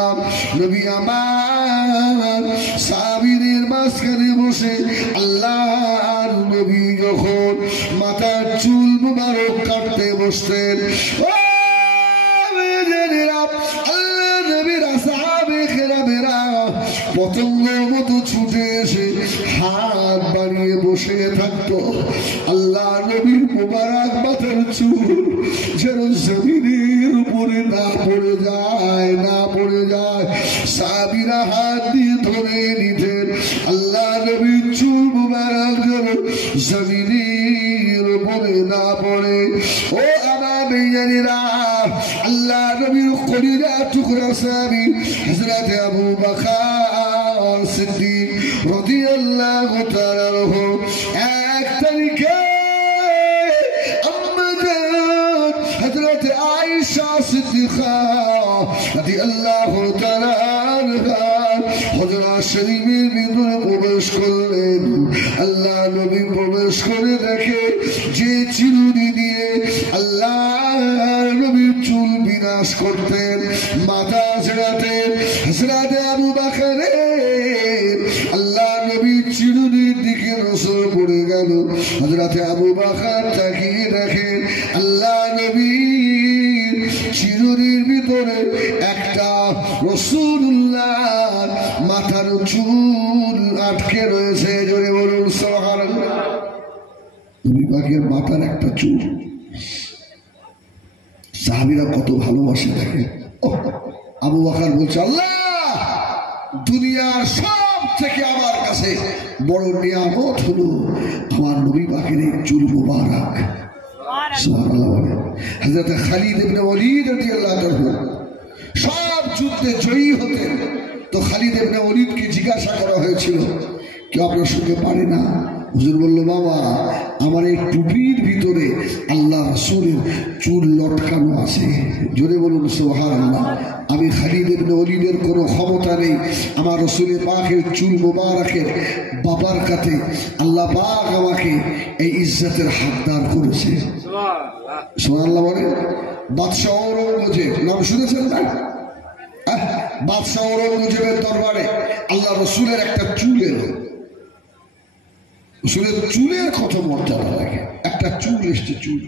নবী আমার সাহাবীদের মাঝখানে বসে আল্লাহর নবী যখন মাথার চুল মুবারক কাটতে বসতেন, আল্লাহ নবীর সাহাবে কেরামেরা পতঙ্গ মতো ছুটে এসে হাত বাড়িয়ে বসে থাকতো। আল্লাহ নবীর মুবারক মাথার চুল যেন জমিনের উপরে না পড়ে যায়, না পড়ে যায়। সাহাবীরা হাত দিয়ে ধরে নিতেন, আল্লাহ নবীর চুল মুবারক যেন জমিনের উপরে না পড়ে। ও আমার বেয়ানীরা, আল্লাহ নবীর কলিজা টুকরা সাহাবী হযরত আবু বকর সিদ্দিক রাদিয়াল্লাহু তাআলা আনহু এক তারিখে আম্মা জান হযরত আয়েশা সিদ্দিকা রাদিয়াল্লাহু তাআলা আনহা হুজরা শরীফের ভিতরে প্রবেশ করলেন। আল্লাহ নবী প্রবেশ করে দেখে যে চিরুনি দিয়ে আল্লাহ নবীর চুল বিনাশ করতেন, মাথা ঝেড়াতেন, হযরত আবু বকরের আল্লাহ নবীর চিরুনির দিকে নজর পড়ে গেল। হযরত আবু বকর তাকিয়ে দেখেন আল্লাহ নবীর চিরুনির ভিতরে একটা রাসূলুল্লাহ মাথার চুল আটকে রয়েছে। জোরে বলুন সুবহানাল্লাহ। নবী পাকের মাথার একটা চুল। সাহাবীরা কত ভালোবাসে দেখে। আবু বকর বলছে, আল্লাহ দুনিয়ার সব থেকে আমার কাছে বড় নিয়ামত হলো আমার নবী পাকের এই চুল মুবারক। সুবহানাল্লাহ বলে। হযরত খালিদ ইবনে ওয়ালিদ রাদিয়াল্লাহু আনহু সব যুদ্ধে জয়ী হতেন। তো খালিদ ইবনে ওয়ালিদকে জিজ্ঞাসা করা হয়েছিল, কেউ আপনার সঙ্গে পারে না? হুজুর বলল, বাবা আমার এই টুপির ভিতরে আল্লাহ রাসূলের চুল লটকানো আছে। জোরে বলুন সুবহানাল্লাহ। আমি খালিদ ইবনে ওয়ালিদের কোনো ক্ষমতা নেই, আমার রাসূলের পাকের চুল মোবারকের বাবার কাছে আল্লাহ পাক আমাকে এই ইজ্জতের হকদার করেছে। সুবহানাল্লাহ বলে। বাদশাহ ঔরঙ্গজেব নাম শুনেছেন না? বাদশাহ ঔরঙ্গজেবের দরবারে আল্লাহ রাসূলের একটা চুল এলো। রসুলের চুলের কত মর্যাদা লাগে। একটা চুল এসছে, চুল।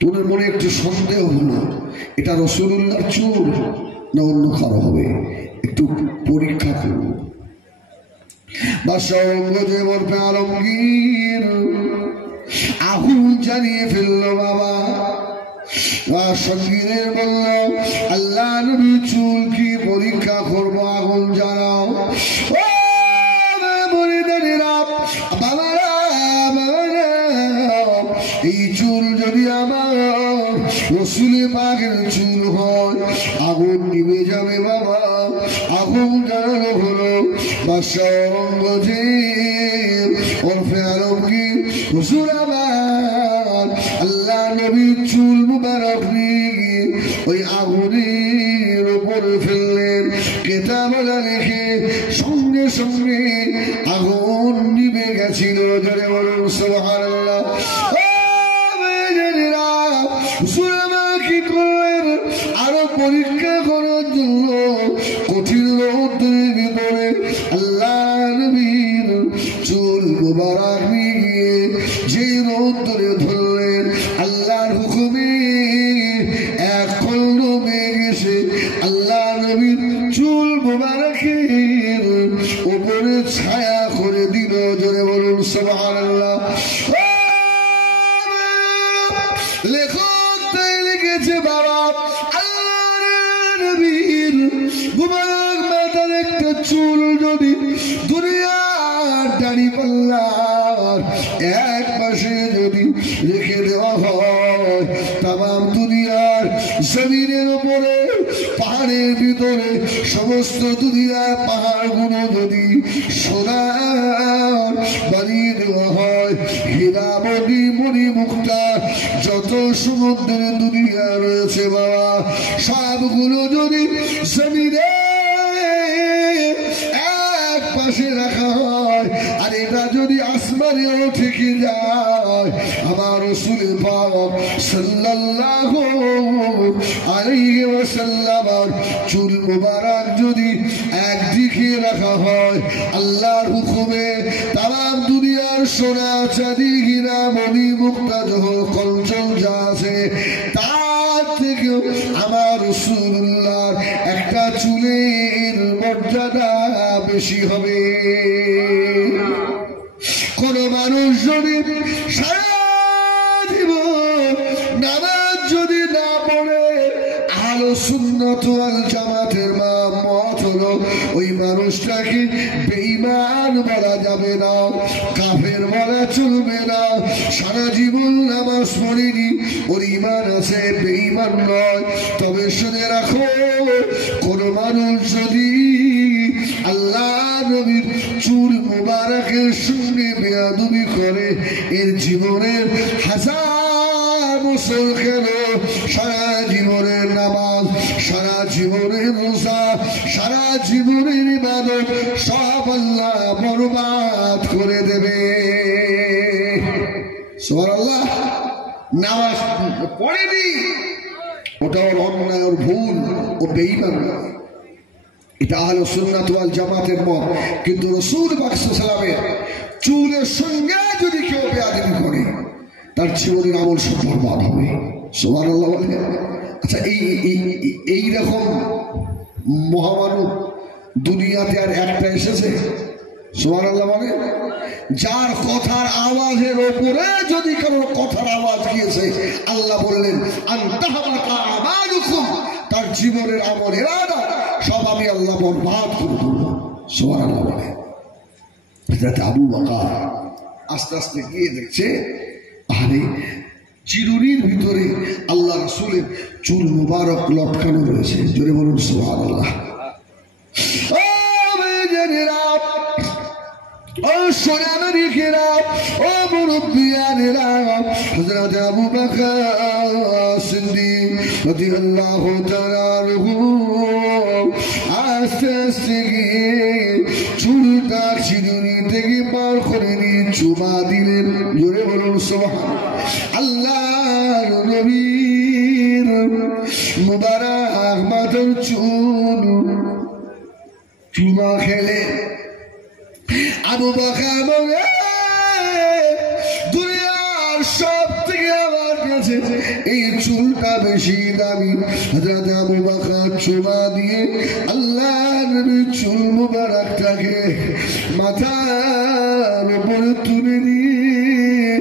তোদের মনে একটু সন্দেহ হলো এটা রাসূলুল্লাহর চুল না অন্য কারো হবে, একটু পরীক্ষা করব। বাদশাহ ঔরঙ্গজেব আলমগীর আগুন জ্বালিয়ে ফেললো। বাবা সঙ্গীদের বলল, আল্লাহ নবীর চুল কি পরীক্ষা করবো, আগুন জ্বালাও। এই চুল যদি আমার রাসূলের পাকের চুল হয় আগুন নিভে যাবে। বাবা আগুন জ্বালানো হলো। বাদশাহ ঔরঙ্গজেব ওরফে আলমগীর হুজুর আবার আল্লাহ নবীর চুল মুবারক নিয়ে ওই আগুনের উপরে ফেললেন। কেতাবলা লিখে সঙ্গে সঙ্গে আগুন নিভে গেছিল। জোরে বলুন সুবহানাল্লাহ। কি করলেন? আরো পরীক্ষা করার জন্য কঠিন রৌদ্রের ভিতরে আল্লাহ নবীর চুল মুবারক নিয়ে যে রৌদ্রে ধরলেন, আল্লাহর হুকুমে এক খণ্ড মেঘ এসে আল্লাহ নবীর চুল মুবারকের উপরে ছায়া করে দিল। জোরে বলুন সুবহানাল্লাহ। লেখক তাই লিখেছে, বাবা আল্লাহর নবীর মুবারক মাথার একটা চুল যদি দুনিয়ার দাঁড়িপাল্লার এক পাশে যদি রেখে দেওয়া হয়, তামাম দুনিয়ার জমিনের উপরে পাহাড়ের ভিতরে সমস্ত দুনিয়ার পাহাড়গুলো যদি সোনার বানিয়ে দেওয়া হয়, হীরা মণি মণি মুক্তা যত সমুদ্রের দুনিয়া রয়েছে বাবা সবগুলো যদি জমিনে এক পাশে রাখা হয় আর এটা যদি আসমানেও থেকে যায়, আমার রাসূল পাক সাল্লাল্লাহু আলাইহি ওয়াসাল্লাম চুল মুবারক যদি একদিকে রাখা হয়, আল্লাহর হুকুমে তামাম দুনিয়ার সোনা চাঁদি হীরা মণি মুক্তা কঞ্চল যা আছে তার থেকেও আমার রাসূলুল্লাহর একটা চুলের মর্যাদা বেশি হবে। কোন মানুষ যদি সারা জীবন নামাজ যদি না পড়ে, আহলে সুন্নাত ওয়াল জামাতের মত হলো ওই মানুষটাকে বেঈমান বলা যাবে না, কাফের বলা চলবে না। সারা জীবন নামাজ পড়েনি, ওর ঈমান আছে, বেঈমান নয়। তবে শুনে রাখো, কোন মানুষ যদি আল্লাহ নবীর চুল মুবারকের সঙ্গে বেয়াদবি করে, এর জীবনের হাজার বছর কেন, সারা জীবনের নামাজ, সারা জীবনের রোজা, সারা জীবনের ইবাদত সব আল্লাহ বরবাদ করে দেবে। সুবহানাল্লাহ। নামাজ পড়েনি, ওটা ওর অন্যায়, ওর ভুল, ও বেঈমান। এটা আহলে সুন্নাত ওয়াল জামাতের মত। কিন্তু রাসূল পাক সাল্লাল্লাহু আলাইহি ওয়াসাল্লামের চুলের সঙ্গে যদি কেউ বেয়াদবি করে, তার জীবনের আমল সব বরবাদ হবে। সুবহানাল্লাহ বলে। আচ্ছা, এই রকম মহামানব দুনিয়াতে আর একটা এসেছে? সুবহানাল্লাহ বলে। যার কথার আওয়াজের ওপরে যদি কারো কথার আওয়াজ গিয়েছে, আল্লাহ বললেন আনতাহাবাকা আমালুকুম, তার জীবনের আমল ইরাদা সব আমি আল্লাহ বরবাদ করে দেব। সুবহানাল্লাহ বলে। হযরত আবু বকর আস্তে আস্তে গিয়ে দেখছে, আরে চিরুনির ভিতরে আল্লাহ রাসূলের চুল মুবারক লটকানো রয়েছে। জোরে বলুন সুবহানাল্লাহ। ও সোনামারি খেরাম, ও মুরব্বিয়ানেরা, হযরত আবু বকর সিদ্দিক রাদিয়াল্লাহু তাআলা আনহু আস্তে আস্তে গিয়ে চুলটা চিরুনি থেকে বার করে নিয়ে চুমা দিলেন। জোরে বলুন সুবহানাল্লাহ। আল্লাহর নবীর মুবারক মাথার চুল চুমা খেলে আবু বকর বলে, দুনিয়ার সব থেকে আমার কাছে এই চুলটা বেশি দামি। হযরত আবু বকর চুমা দিয়ে আল্লাহর নবীর চুল মুবারকটাকে মাথার উপরে তুলে নিয়ে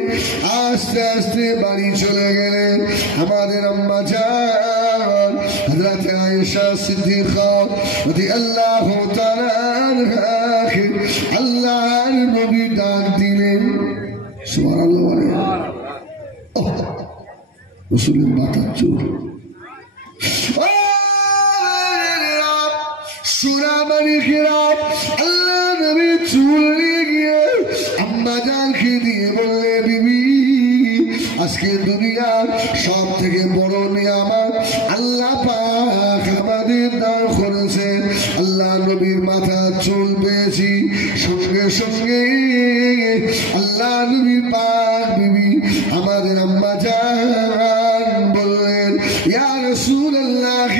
আস্তে আস্তে বাড়ি চলে গেলেন। আমাদের আম্মা জান হযরত আয়েশা সিদ্দিকা রাদিয়াল্লাহু তাআলা আনহাকে আল্লাহর নবী ডাক দিলেন। সুবহানাল্লাহ বলে। রাসূলের মাথার চুল সুরামানি খেরাম, আল্লাহ নবী চুল নিয়ে গিয়ে আম্মা জানকে দিয়ে বললে, বিবি, আজকে দুনিয়ার সব থেকে বড় নিয়ামত আল্লাহ পাক আমাদের দান করেছেন। আল্লাহ নবীর মাথার চুল পেয়েছি। সঙ্গে সঙ্গে আল্লাহ নবীর পাক বিবি আমাদের আম্মা জান বললেন, ইয়া রাসূলুল্লাহ,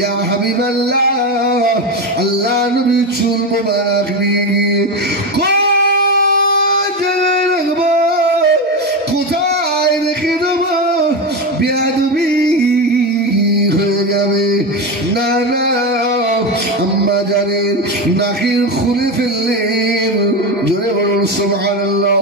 ইয়া হাবিবাল্লাহ, আল্লাহ নবীর চুল মুবারক নিয়ে গিয়ে কোথায় রাখবো, কোথায় রেখে দেবো? বেয়াদবি হয়ে যাবে। না না, আম্মা জানেন নাকিল খুলে ফেললেন। জোরে বলুন সুবহানাল্লাহ।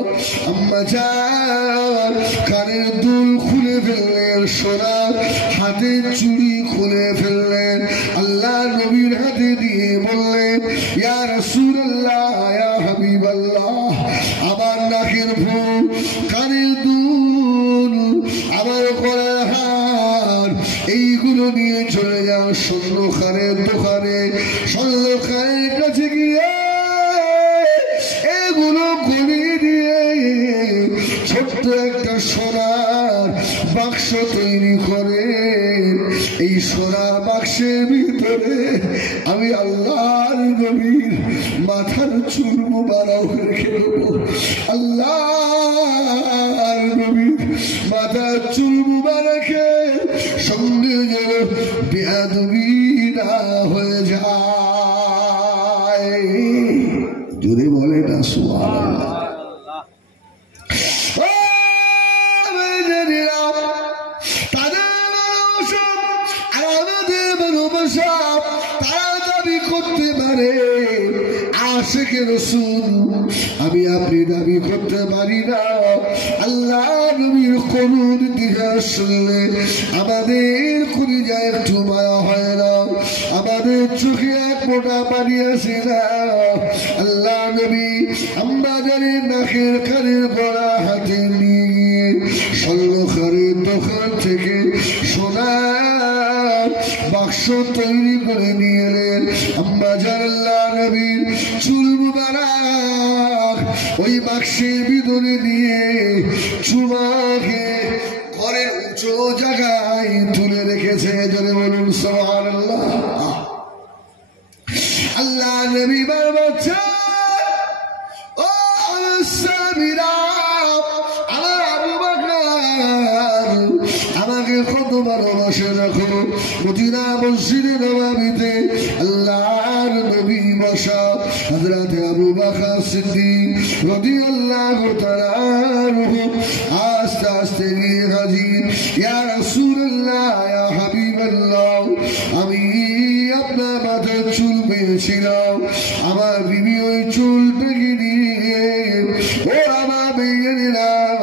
আম্মা জান কানের দুল খুলে ফেললেন, সোনার হাতের চুড়ি খুলে ফেললেন। আল্লাহ নবীর হাতে দিয়ে বললেন, ইয়া রাসূলুল্লাহ, ইয়া হাবিবাল্লাহ, আমার নাকের ফুল, কানের দুল, আমার গলার হার, এইগুলো নিয়ে চলে যাও স্বর্ণকারের দোকানে। স্বর্ণকারের কাছে গিয়ে এগুলো গড়িয়ে দিয়ে ছোট্ট একটা সোনার বাক্স তৈরি করে, এই সোনার বাক্সের ভিতরে আমি আল্লাহর নবীর মাথার চুল মুবারক রেখে দেবো। আল্লাহর নবীর মাথার চুল মুবারকের সঙ্গে যেন বেয়াদবি না হয়ে যায়। জোরে বলে না সুবহানাল্লাহ। তারা দাবি করতে পারে আশিকে রাসূল, আমি আপনি দাবি করতে পারি না। আল্লাহ নবীর করুণ ইতিহাস শুনলে আমাদের কলিজায় একটু মায়া হয় না, আমাদের চোখে এক ফোঁটা পানি আসে না। আল্লাহ নবী আম্মাজানের নাকের কানের গলা হাতে নিয়ে স্বর্ণকারের দোকান থেকে সোনার বাক্স তৈরি করে নিয়ে এলেন। আম্মাজান আল্লাহ নবীর চুল মুবারক ওই বাক্সের ভিতরে নিয়ে চুমাকে ঘরের উঁচু জায়গায় তুলে রেখেছে। জোরে বলুন সুবহানাল্লাহ। আল্লাহ নবী বাচ্চা ও সামিরা আমার আবু বকর আমাকে কত ভালোবাসে রাখো। মদিনা মসজিদে নববীতে আল্লাহর নবী বসা, হযরত আবু বকর সিদ্দিক রাদিয়াল্লাহু তাআলা আনহু আস্তে আস্তে গিয়ে হাজির। ইয়া রাসূলুল্লাহ, ইয়া হাবিবাল্লাহ, আমি আপনার মাথার চুল পেয়েছিলাম, আমার বিবি ওই চুলটাকে নিয়ে ওরা ভেঙে নিলাম।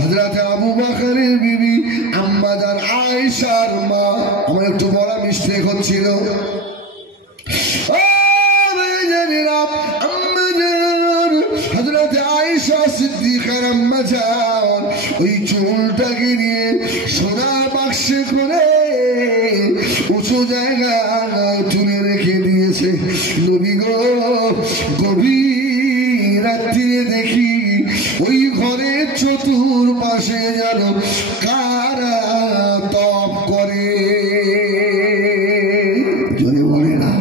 হযরত আবু বকরের বিবি আম্মাজান আয়েশার মা, আমার একটু বড় মিস্টেক হচ্ছিল, হযরত আয়েশা সিদ্দিকার আম্মাজান ওই চুলটাকে নিয়ে সোনার বাক্সে করে উঁচু জায়গায় তুলে রেখে দিয়েছে। নবী গো, গভীর রাত্রিরে দেখি ওই ঘরের চতুর্পাশে যেন কারা তপ করে। জোরে বলে না।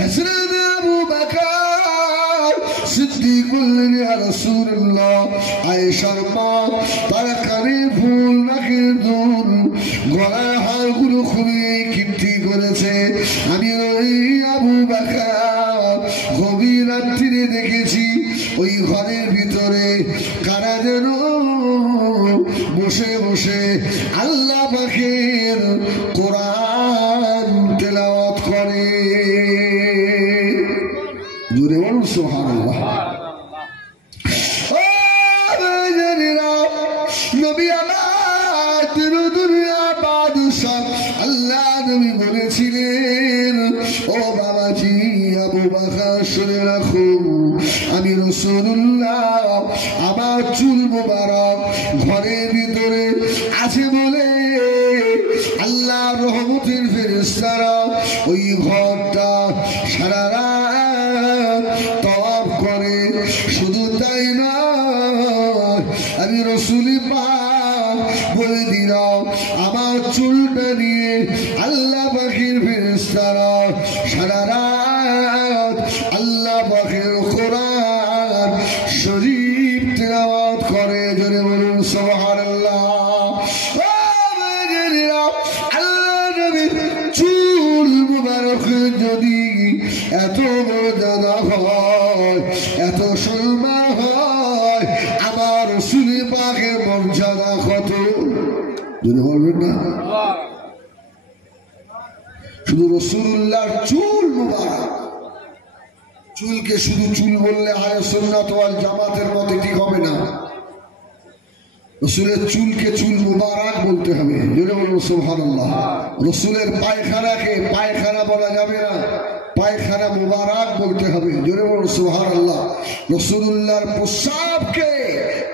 হযরত আবু বকর সিদ্দিক বললেন, ইয়া রাসূলুল্লাহ, আয়েশার মা তার কানের ফুল, নাকের দুল, গলার হারগুলো খুলে কীর্তি করেছে। আমি ওই আবু বকর গভীর রাত্রিরে দেখেছি ওই ঘরের ভিতরে কারা যেন বসে বসে আল্লাহ পাকের কোরআন তেলাওয়াত করে। জোরে বলুন সুবহানাল্লাহ। নবী আমার দুনিয়া বাদশাহ আল্লাহ নবী বলেছিলেন, ও বাবাজি আবু বকর শুনে রাখো, আমি রাসূলুল্লাহ আমার চুল মুবারক ঘরের ভিতরে আছে বলে আল্লাহ রহমতের ফেরেশতারা ওই ঘরটা সারা রাত তওয়াফ করে। শুধু তাই না, আমি রাসূল পাক বলে দিলাম আমার চুলটা নিয়ে আল্লাহ পাকের ফেরেশতারা সারা রাত আল্লাহ পাকের কোরআন শরীফ তেলাওয়াত করে। জোরে বলুন সুবহানাল্লাহ। আল্লাহ নবীর চুল মুবারক যদি এত মর্যাদা হয়, এত সম্মান হয়, আমার রাসূল পাকের মর্যাদা কত? যদি বলবেন না, শুধু রাসূলুল্লাহর চুল মুবারক, চুলকে শুধু চুল বললে আহলে সুন্নাত ওয়াল জামাতের মতে ঠিক হবে না। রাসূলের চুলকে চুল মুবারক বলতে হবে। জোরে বলুন সুবহানাল্লাহ। রাসূলের পায়খানাকে পায়খানা বলা যাবে না, পায়খানা মুবারক বলতে হবে। জোরে বলুন সুবহানাল্লাহ। রাসূলুল্লাহর প্রস্রাবকে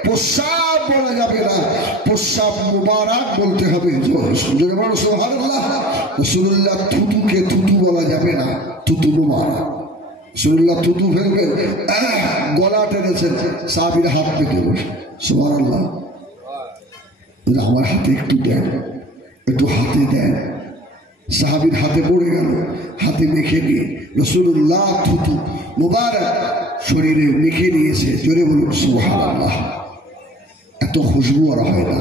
প্রস্রাব বলা যাবে না, প্রস্রাব মুবারক বলতে হবে। জোরে বলুন সুবহানাল্লাহ। রাসূলুল্লাহ থুতুকে থুতু বলা যাবে না, থুতু মুবারক। রাসূলুল্লাহ থুতু ফেলবেন, গলা টেনেছেন, সাহাবীরা হাত পেতে বসে সুবহানাল্লাহ। আমার হাতে একটু দেন, একটু হাতে দেন। সাহাবীর হাতে পড়ে গেল, হাতে মেখে নিয়ে রাসূলুল্লাহ থুতু মুবারক শরীরে মেখে নিয়েছে। জোরে বলুন সুবহানাল্লাহ। এত খুশবু আর হয় না।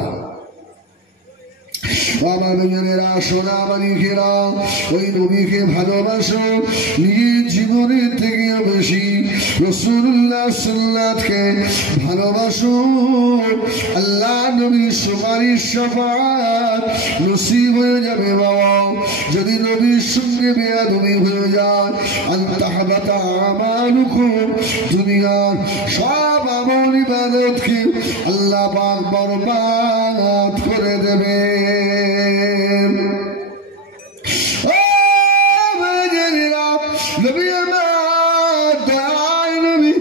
আমার ভাইয়েরা সোনামানিকেরা ওই নবীকে ভালোবাসো নিজের জীবনের থেকে বেশি রাসূলুল্লাহ সুন্নাতকে ভালোবাসো আল্লাহ নবীর সুপারিশ শাফাআত নসিব হয়ে যাবে বাবা যদি নবীর সঙ্গে বেয়াদবি হয়ে যায় আনতাহবাতা আমালুকুম দুনিয়ার সব আমল ইবাদতকে আল্লাহ পাক বরবাদ করে দেবে নবী আমার দয়ার নবী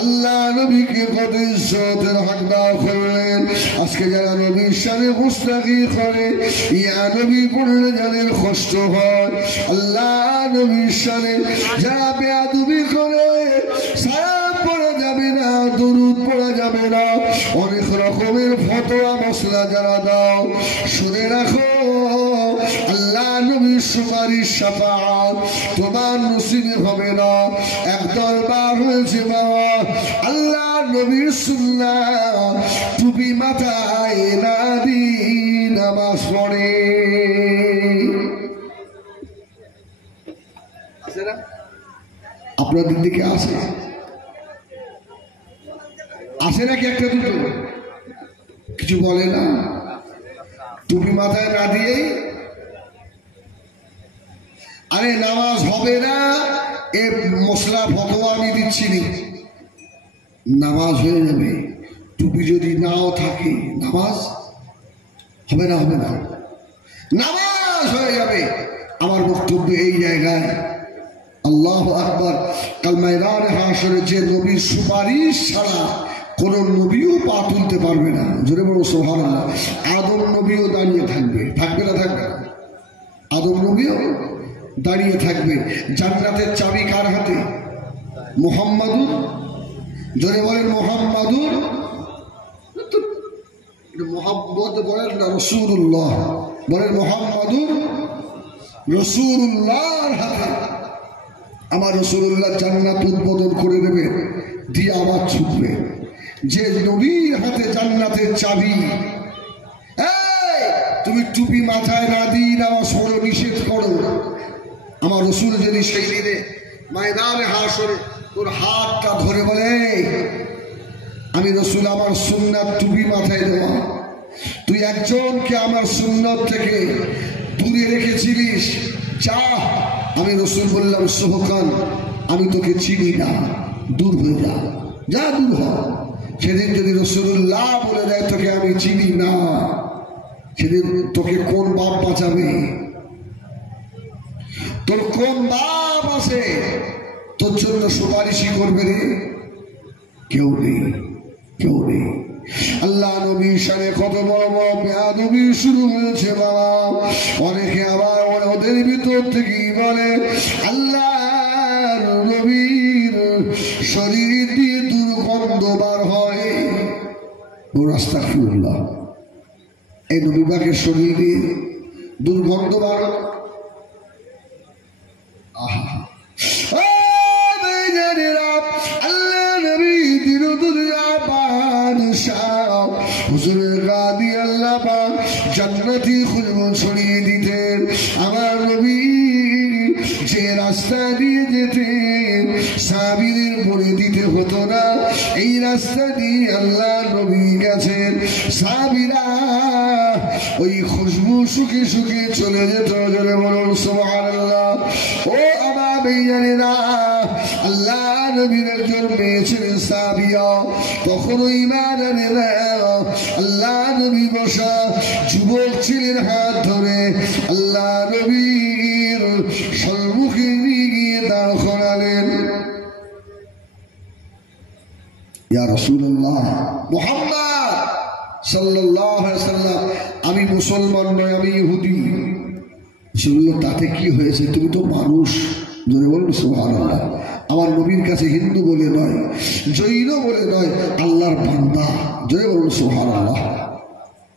আল্লাহ নবীকে কত ইজ্জতের হকদার করলেন আজকে যারা নবীর শানে গুস্তাখি করে ইয়া নবী পড়লে যাদের কষ্ট হয় আল্লাহ নবীর শানে যারা বেয়াদবি করে সালাম পড়া যাবে না দরুদ পড়া যাবে না অনেক রকমের ফতোয়া মশলা যারা দাও শুনে রাখো আল্লাহ নবীর সুপারিশ শাফাআত তোমার নসিবে হবে না একদল বার হয়েছে বাবা আল্লাহ নবীর সুন্নাত টুপি মাথায় না দিয়ে নামাজ পড়ে আছে না আপনাদের দিকে আছে আছে নাকি একটা দুটো কিছু বলে না টুপি মাথায় না দিয়েই আরে নামাজ হবে না এ মশলা ফতোয়া আমি দিচ্ছি নি নামাজ হয়ে যাবে টুপি যদি নাও থাকে নামাজ হবে না হবে না নামাজ হয়ে যাবে আমার বক্তব্য এই জায়গায় আল্লাহু আকবার কাল ময়দানে হাশরে যে নবীর সুপারিশ ছাড়া কোন নবীও পা তুলতে পারবে না জোরে বলো সুবহানাল্লাহ আদম নবীও দাঁড়িয়ে থাকবে থাকবে না থাকবে আদম নবীও দাঁড়িয়ে থাকবে জান্নাতের চাবি কার হাতে মুহাম্মাদুর জোরে বলেন মুহাম্মাদুর মুহাম্মদ বলেন না রাসূলুল্লাহ বলেন মুহাম্মাদুর রাসূলুল্লাহর হাতে আমার রাসূলুল্লাহ জান্নাত উদ্বোধন করে দেবে দিয়ে আবার ছুটবে যে নবীর হাতে জান্নাতের চাবি তুমি টুপি মাথায় না দিয়ে নামাজ পড়ো নিষেধ করো আমার রাসূল যদি সেই দিনে ময়দানে হাশরে তোর হাতটা ধরে বলে আমি রাসূল আমার সুন্নাত টুপি মাথায় দেওয়া তুই একজনকে আমার সুন্নাত থেকে দূরে রেখেছিলিস যা আমি রাসূল বললাম সুবহান আমি তোকে চিনি না দূর হয়ে যা যা দূর হ সেদিন যদি রাসূলুল্লাহ বলে দেয় তোকে আমি চিনি না সেদিন তোকে কোন বাপ বাঁচাবে তোর কোন বাপ আছে তোর জন্য সুপারিশি করবে রে কেউ নেই কেউ নেই আল্লাহ নবীর শানে কত বড় বড় বেয়াদবি শুরু হয়েছে বাবা অনেকে আবার ওদের ভিতর থেকেই বলে আল্লাহর নবীর শরীর দিয়ে দুর্গন্ধ বার হয় আস্তাগফিরুল্লাহ এই নবী পাকের শরীর দিয়ে দুর্গন্ধ বার আল্লাহ নবী দিন দুনিয়া হুজুরের গা দিয়ে আল্লাহ পাক জান্নাতি খুশবু ছড়িয়ে দিতেন আমার নবী যে রাস্তা দিয়ে যেতেন সাহাবীদের বলে দিতে হতো না এই রাস্তা দিয়ে আল্লাহ নবী গেছেন সাহাবীরা ওই খুশবু শুকে শুকে চলে যেত জোরে বলুন সুবহানাল্লাহ ও আমার ভাইজানেরা আল্লাহ নবীর একজন মেয়ে ছিলেন সাবিয়া কখনো ঈমান আনে না আল্লাহ নবী বসা যুবক ছিলেন হাত ধরে আল্লাহ নবীর সম্মুখে নিয়ে গিয়ে দাঁড় করালেন ইয়া রাসূলুল্লাহ মুহাম্মদ সাল্লাল্লাহু আলাইহি ওয়াসাল্লাম আমি মুসলমান নই আমি ইহুদি রাসূলুল্লাহ তাতে কি হয়েছে তুমি তো মানুষ জোরে বলুন সুবহানাল্লাহ আমার নবীর কাছে হিন্দু বলে নয় জৈন বলে নয় আল্লাহর বান্দা জোরে বলুন সুবহানাল্লাহ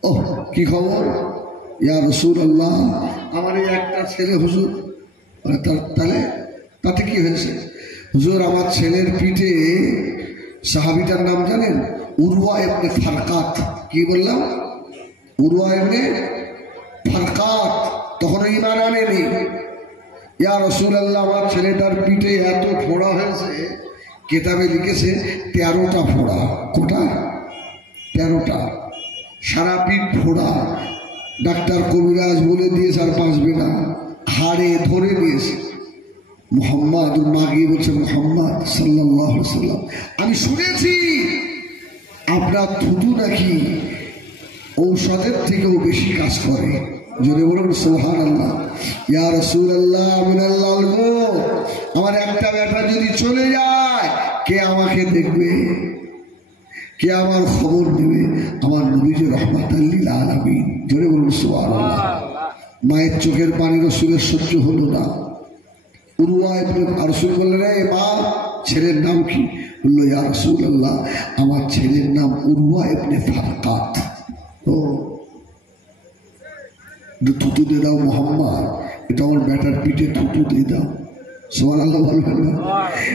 ও কি খবর ইয়া রাসূলুল্লাহ আমার এই একটা ছেলে হুজুর তাহলে তাতে কি হয়েছে হুজুর আমার ছেলের পিঠে সাহাবীটার নাম জানেন উরওয়া ইবনে ফারকাত কি বললাম উরওয়া ইবনে ফারকাত তখনও ঈমান আনেনি। ইয়া রাসূলুল্লাহ, আমার ছেলেটার পিঠে এত ফোড়া হয়েছে, কিতাবে লিখেছে 13টা ফোড়া। কোটা? 13টা, সারা পিঠ ফোড়া। ডাক্তার কবিরাজ বলে দিয়েছে আর বাঁচবে না, হাড়ে ধরে নিয়েছে। মুহাম্মদ মাগিয়ে বলছে, মুহাম্মদ সাল্লাল্লাহু আলাইহি সাল্লাম, আমি শুনেছি আপনার থুতু নাকি ঔষধের থেকেও বেশি কাজ করে। যদি বলুন সুবহানাল্লাহ। ইয়া রাসূলুল্লাহ, আমিনাল্লাহ গো, আমার একটা ব্যাটা যদি চলে যায়, কে আমাকে দেখবে? কে আমার খবর দেবে? আমার নবীজি রাহমাতাল লিল আলামিন। জোরে বলুন সুবহানাল্লাহ। মায়ের চোখের পানি রাসূলের সহ্য হলো না। উরওয়া ইবনে রাসূল বললেন, রে মা, ছেলের নাম কি? বলল, ইয়া রাসূলুল্লাহ, আমার ছেলের নাম উরওয়া ইবনে ফারকাত। ও, থুতু দিয়ে দাও মুহাম্মদ, এটা আমার বেটার পিঠে থুতু দিয়ে দাও। সুবহানাল্লাহ বলবেন না?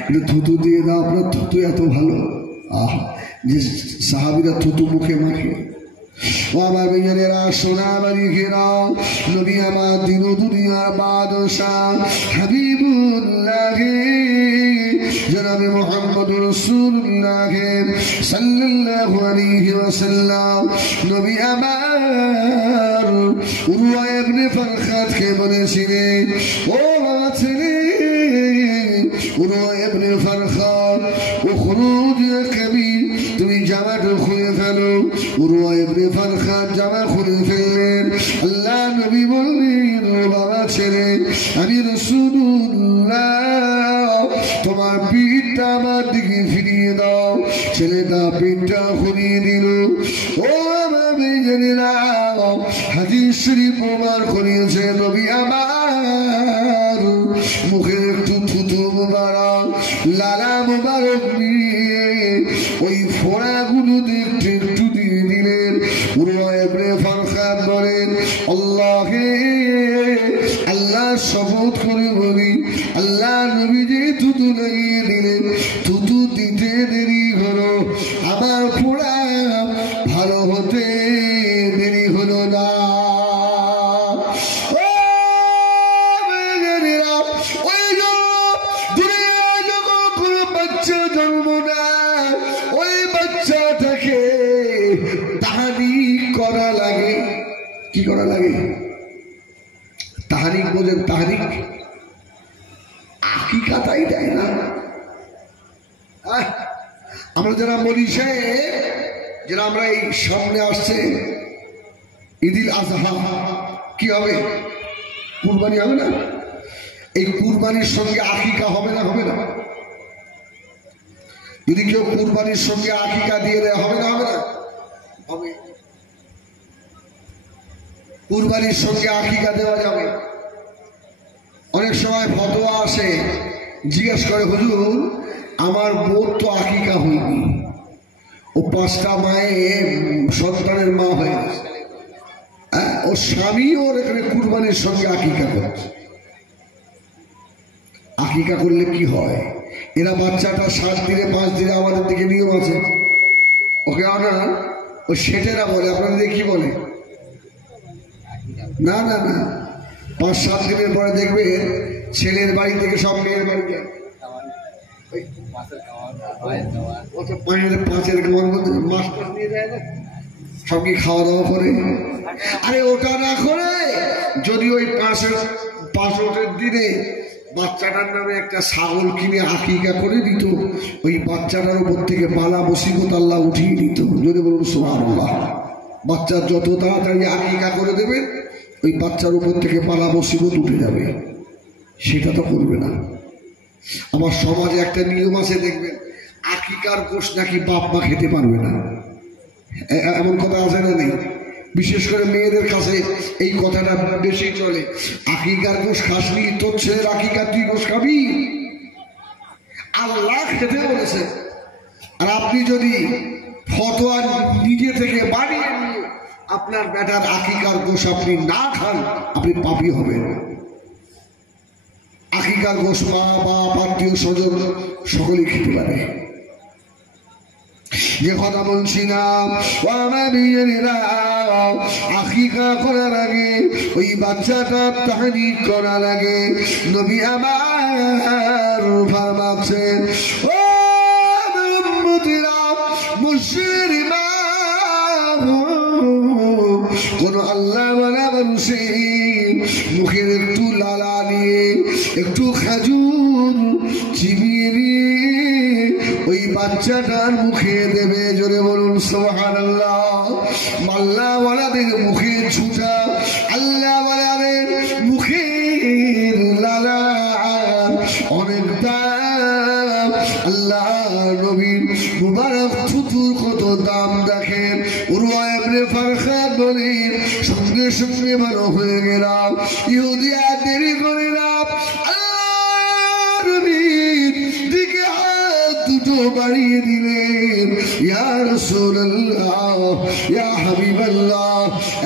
এটা থুতু দিয়ে দাও, আপনার থুতু এত ভালো। যে সাহাবীরা থুতু মুখে মাখে। ও আমার ভাইয়েরা, সোনা বাড়িঘেরা, নবী আমার দিন দুনিয়ার বাদশাহ হাবিবুল্লাহ জনাবে মুহাম্মদ রাসূলুল্লাহ সাল্লাল্লাহু আলাইহি ওয়াসাল্লাম নবী আমার উরওয়া ইবনে ফারকাতকে বলেছিলেন, ও বাবা ছেলে উরওয়া ইবনে ফারকাত, উখরুজ ইয়া কবির, তুমি জামাটা খুলে ফেলো। উরওয়া ইবনে ফারকাত জামা খুলে ফেললেন। আল্লাহ নবী বললেন, বাবা ছেলে, আমি রাসূলুল্লাহ, তোমার পিঠটা আমার দিকে ফিরিয়ে দাও। ছেলেটা পিঠটা ঘুরিয়ে দিল। ও আমার বেজেরা, হাদিস শরীফ প্রমাণ করিয়েছে, নবী আমার মুখের একটু থুতু মুবারক, লালা মুবারক নিয়ে ওই ফোড়াগুলো দেখতে একটু দিয়ে দিলেন। উরওয়া ইবনে ফারকাত বলেন, আল্লাহ শপথ করে বলি, আল্লাহ নবী যে থুতু লাগিয়ে দিলেন, থুতু দিতে দেরি হলো, আমার ফোড়া ভালো হতে দেরি হলো না। কি করা লাগে? তাহরিক বোঝেন? তাহরিক আকিকা তাই দেয় না। আমরা যারা বলি সে যারা আমরা এই সামনে আসছে ঈদুল আজহা, কি হবে? কুরবানি হবে না? এই কুরবানির সঙ্গে আকিকা হবে না? হবে না? যদি কেউ কুরবানির সঙ্গে আকিকা দিয়ে দেয়, হবে না? হবে না? হবে। কুরবানির সঙ্গে আকিকা দেওয়া যাবে। অনেক সময় ফতোয়া আসে, জিজ্ঞেস করে, হুজুর আমার বোন তো আকিকা হয়নি, ও 5টা মায়ের সন্তানের মা হয়ে গেছে, ও স্বামী ওর এখানে কুরবানির সঙ্গে আকিকা করছে। আকিকা করলে কি হয়? এরা বাচ্চাটা 7 দিনে 5 দিনে আমাদের দিকে নিয়ম আছে, ওকে আমরা ওই সেটেরা বলে, আপনাদের কি বলে? না না না, 5-7 দিনের পরে দেখবে ছেলের বাড়ি থেকে সব মেয়ের বাড়ি যায়, পাঁচের গাওয়ার মধ্যে মাস্টার নিয়ে যায় না, সব কি খাওয়া দাওয়া করে? আরে ওটা না করে যদি ওই 5 দিনে বাচ্চাটার নামে একটা ছাগল কিনে আকিকা করে দিত, ওই বাচ্চাটার উপর থেকে বালা মুসিবত আল্লাহ উঠিয়ে দিত। যদি বলুন সুবহানাল্লাহ। বাচ্চা যত তাড়াতাড়ি আকিকা করে দেবেন, ওই বাচ্চার উপর থেকে বালা মুসিবত উঠে যাবে। সেটা তো করবে না। আমার সমাজে একটা নিয়ম আছে, দেখবেন আকিকার গোশত নাকি বাপ মা খেতে পারবে না, এমন কথা আছে না? নেই? বিশেষ করে মেয়েদের কাছে এই কথাটা বেশি চলে। আকিকার গোশত খাসনি, তোর ছেলের আকিকার তুই গোশত খাবি? আল্লাহ খেতে বলেছে। আর আপনি যদি ফতোয়া নিজে থেকে বানিয়ে নিয়ে আপনার বেটার আকিকার গোশত আপনি না খান, আপনি পাপী হবেন। আকিকার গোশত মা বাপ আত্মীয় স্বজন সকলেই খেতে পারে। যে কথা বলছি না ও আমার বিয়েরা, আকিকা করার আগে ওই বাচ্চাটা তাহনিক করার আগে নবী আমার ফরমাচ্ছেন, ও আমার উম্মতিরা, মুশরিকা কোন আল্লাহ ওয়ালা মানুষের মুখের একটু লালা নিয়ে একটু খাজুর চিবিয়ে নিয়ে ওই বাচ্চাটার মুখে দেবে। জোরে বলুন সুবহানাল্লাহ। আল্লাহ ওয়ালাদের মুখে ঝুঁটা, আল্লাহ ওয়ালাদের মুখের লালা অনেক দাম। আল্লাহ নবীর মুবারক থুতুর কত দাম দেখেন। উরওয়া ইবনে ফারখাদ বলেন, সঙ্গে সঙ্গে ভালো হয়ে গেলাম। ইহুদি আর দেরি করে না, আল্লাহ নবীর দিকে হাত দুটো বাড়িয়ে দিলেন। ইয়া রাসূলুল্লাহ, ইয়া হাবিবাল্লাহ,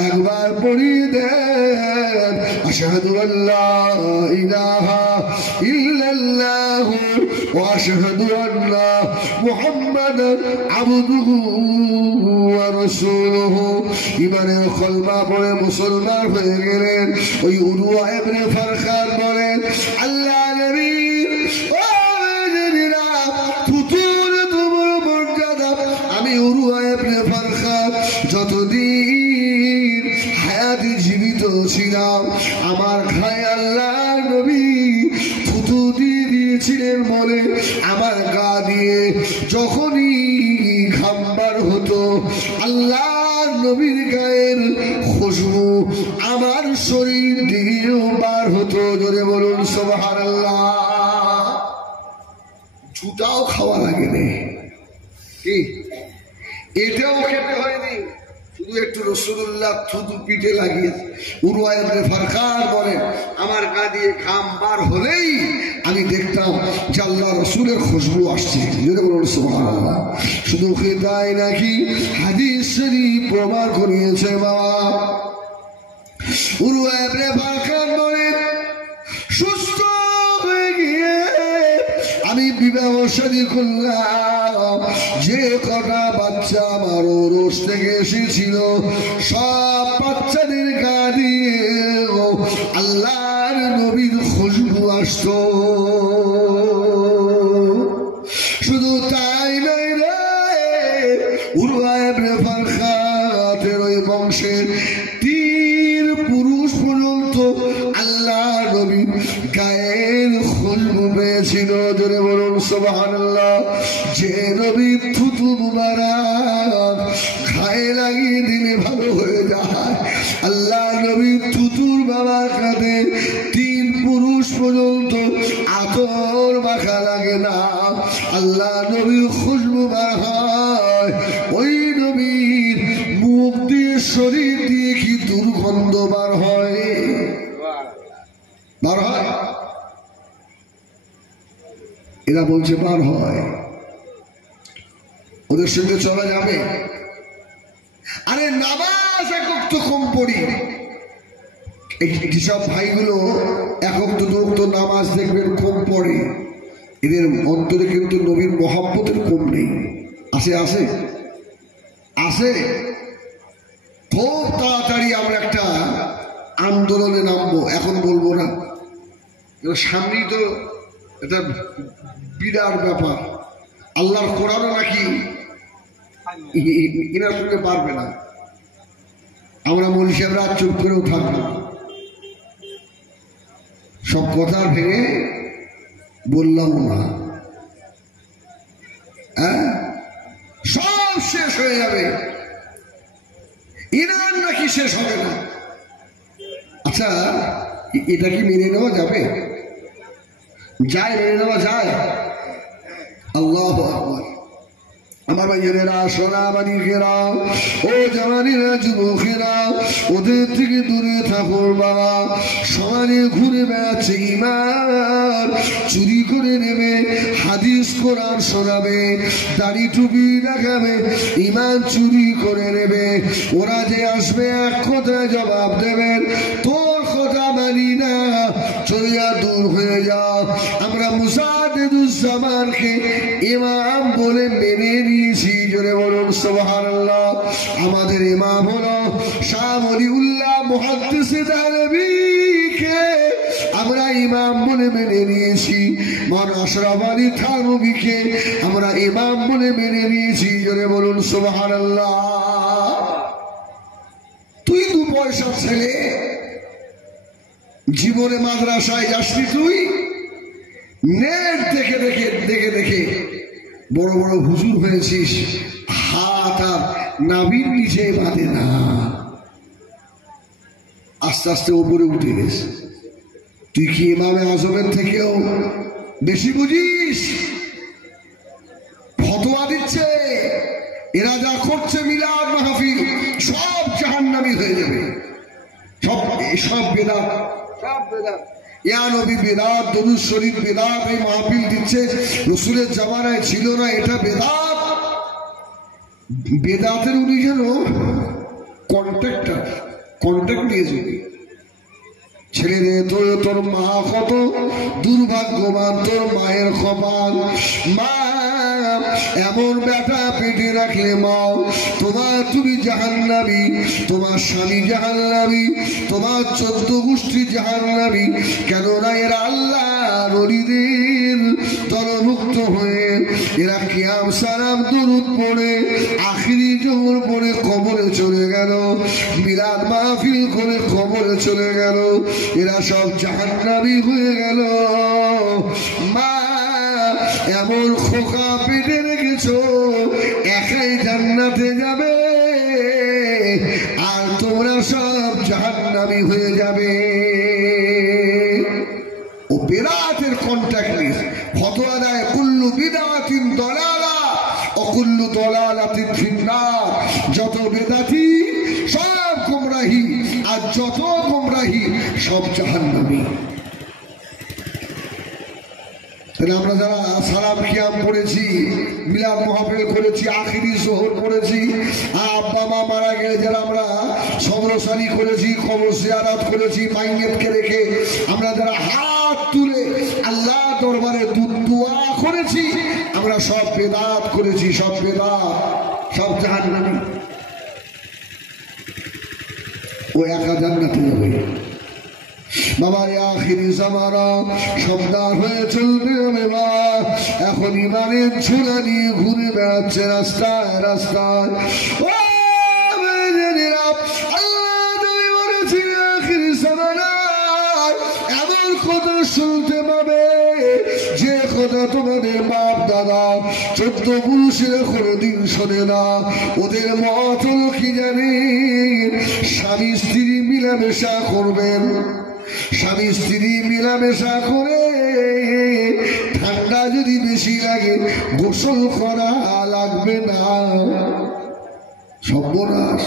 একবার পড়িয়ে দেন আশহাদু আল্লা ইলাহা ইল্লাল্লাহ ওয়া আশহাদু আন্না মুহাম্মাদান আবদুহু ওয়া রাসূলুহু। ইমানের কলমা পড়ে মুসলমান হয়ে গেলেন। ওই উরওয়া ইবনে ফারখাদ বলেন, আল্লাহ নবীর ও নবীরা ফুতুর তোমার মর্যাদা আমি উরওয়া ইবনে ফারখাদ যতদিন হায়াতে জীবিত ছিলাম আমার খায় আল্লাহ নবী থুতু দিয়ে দিয়েছিলেন বলে আমার গা দিয়ে যখনই ঘামবার হতো আল্লাহ নবীর গায়ের খুশবু আমার শরীর দিয়েও বার হতো। জোরে বলুন সুবহানাল্লাহ। ঝুটাও খাওয়া লাগে রে, কি এটাও খেতে হয়নি, শুধু একটু রাসূলুল্লাহ থুতু পিঠে লাগিয়ে। উরওয়া ইবনে ফারখাদ বলেন, আমার গা দিয়ে ঘাম বার হলেই আমি দেখতাম যে আল্লাহ রাসূলের খুশবু আসছে। জোরে বলুন সুবহানাল্লাহ। শুধু তাই নাকি, হাদিস শরীফ প্রমাণ করিয়েছে বাবা। উরওয়া ইবনে ফারখাদ বলেন, সুস্থ হয়ে গিয়ে আমি বিবাহ শাদী করলাম। যে কটা বাচ্চা আমার ওরস থেকে এসেছিল সব বাচ্চাদের গা দিয়ে আল্লাহর নবীর খুশবু আসতো। শুধু তাই নাই রে, উরওয়া ইবনে ফারখাদের ওই বংশের 3 পুরুষ পর্যন্ত আল্লাহ নবী গায়ের খুশবু পেয়েছিল। জোরে বলুন সুবহানাল্লাহ। যে নবীর থুতু মুবারক গায়ে লাগিয়ে দিলে ভালো হয়ে যায়, আল্লাহ নবীর থুতুর বারাকাতে 3 পুরুষ পর্যন্ত আতর মাখা লাগে না, আল্লাহ নবীর খুশবু বার হয়। ওই নবীর মুখ দিয়ে শরীর দিয়ে কি দুর্গন্ধ বার হয়, বার হয়। এরা বলছে বার হয়, ওদের সঙ্গে চলা যাবে? আরে নামাজ একক তো কম পড়ি, যেসব ভাইগুলো একক তো নামাজ দেখবেন কম পড়ে, এদের অন্তরে কিন্তু নবীর মহব্বতের কম নেই। আসে আসে আসে। খুব তাড়াতাড়ি আমরা একটা আন্দোলনে নামবো, এখন বলবো না, সামনেই তো এটা বিরাট ব্যাপার। আল্লাহর কোরআনও নাকি এরা শুনতে পারবে না, আমরা মৌলভী সাহেবরা চুপ করেও থাকবো। সব কথা ভেঙে বললাম না, হ্যাঁ সব শেষ হয়ে যাবে, ইরান নাকি শেষ হবে না। আচ্ছা এটা কি মেনে নেওয়া যাবে? যায়, মেনে নেওয়া যায়? আল্লাহু আকবার। আমার ভাইয়েরা, সোনা বাড়িকেরা, ও জামানিরা, যুবকেরা, ওদের থেকে দূরে থাকুন বাবা। সমাজে ঘুরে বেড়াচ্ছে ইমান, চুরি করে নেবে, হাদিস কোরআন শোনাবে, দাড়ি টুপি দেখাবে, ইমান চুরি করে নেবে। ওরা যে আসবে এক কথায় জবাব দেবেন, তোর কথা মানি না, চলিয়া দূর হয়ে যাও। আমরা মুসা ওয়াহিদুজ্জামানকে ইমাম বলে মেনে নিয়েছি। জোরে বলুন সুবহানাল্লাহ। আমাদের ইমাম হলো শাহ ওলিউল্লাহ মুহাদ্দিস দেহলভীকে আমরা ইমাম বলে মেনে নিয়েছি। মাওলানা আশরাফ আলী থানভীকে আমরা ইমাম বলে মেনে নিয়েছি। জোরে বলুন সুবহানাল্লাহ। তুই 2 পয়সার ছেলে, জীবনে মাদ্রাসায় যাসনি, তুই নেট দেখে দেখে দেখে দেখে বড় বড় হুজুর হয়েছিস, হাত আর নাভির নিচে বাঁধে না, আস্তে আস্তে উপরে উঠে গেছে। তুই কি ইমামে আজমের থেকেও বেশি বুঝিস? ফতোয়া দিচ্ছে, এরা যা করছে মিলাদ মাহফিল সব জাহান্নামী হয়ে যাবে, সব বেদাত, সব বেদাত। ইয়া নবী বেদাত, দরুদ শরীফ বেদাত, এই মাহফিল দিচ্ছে রাসূলের জামানায় ছিল না, এটা বেদাত। বেদাতের উনি যেন কন্ট্রাক্ট নিয়েছে। ছেলে রে, তোর মা কত দুর্ভাগ্যবান, তোর মায়ের কপাল। মা এমন বেটা পেটে রাখলে মা তুমি জাহান্নামী, তোমার স্বামী জাহান্নামী, তোমার 14 গোষ্ঠী জাহান্নামী। কেননা এরা আল্লাহর ওলিদের দলমুক্ত হয়ে এরা কিয়াম সালাম দুরূদ পড়ে আখিরি জোহর পড়ে কবরে চলে গেল, মিলাদ মাহফিল করে কবরে চলে গেল, এরা সব জাহান্নামী হয়ে গেল। মা এমন খোকা পেটে রেখেছো, একাই জান্নাতে যাবে আর তোমরা সব জাহান্নামী হয়ে যাবে। ও বিরাটের কন্ট্রাক্ট লিস্ট, ফতোয়া দেয় কুল্লু বিদআতিন দালালা ও কুল্লু দালালাতিন ফিন্নার। যত বেদাতি সব গোমরাহি, আর যত গোমরাহি সব জাহান্নামী। আমরা যারা সালাম কিয়াম পড়েছি, মিলাদ মাহফিল করেছি, আখিরি জোহর পড়েছি, আব্বা মা মারা গেলে যারা আমরা সমরসানি করেছি, কবর জিয়ারত করেছি, মাইয়েতকে রেখে আমরা যারা হাত তুলে আল্লাহ দরবারে দোয়া করেছি, আমরা সব বেদাত করেছি, সব বেদাত, সব জাহান্নামী। ও একা জান্নাতে যাবে। বাবার আখিরি জামানা সন্তান হয়ে চলবে মা, এখন ইমানের ঝুলা নিয়ে ঘুরে বেড়াচ্ছে রাস্তায় রাস্তায়। এমন কথা শুনতে পাবে যে কথা তোমাদের বাপ দাদা 14 পুরুষের কোনোদিন শোনে না। ওদের মত হলো কি জানি, স্বামী স্ত্রী মিলামেশা করবেন, স্বামী স্ত্রী মিলামেশা করে ঠান্ডা যদি বেশি লাগে গোসল করা লাগবে না। সর্বনাশ।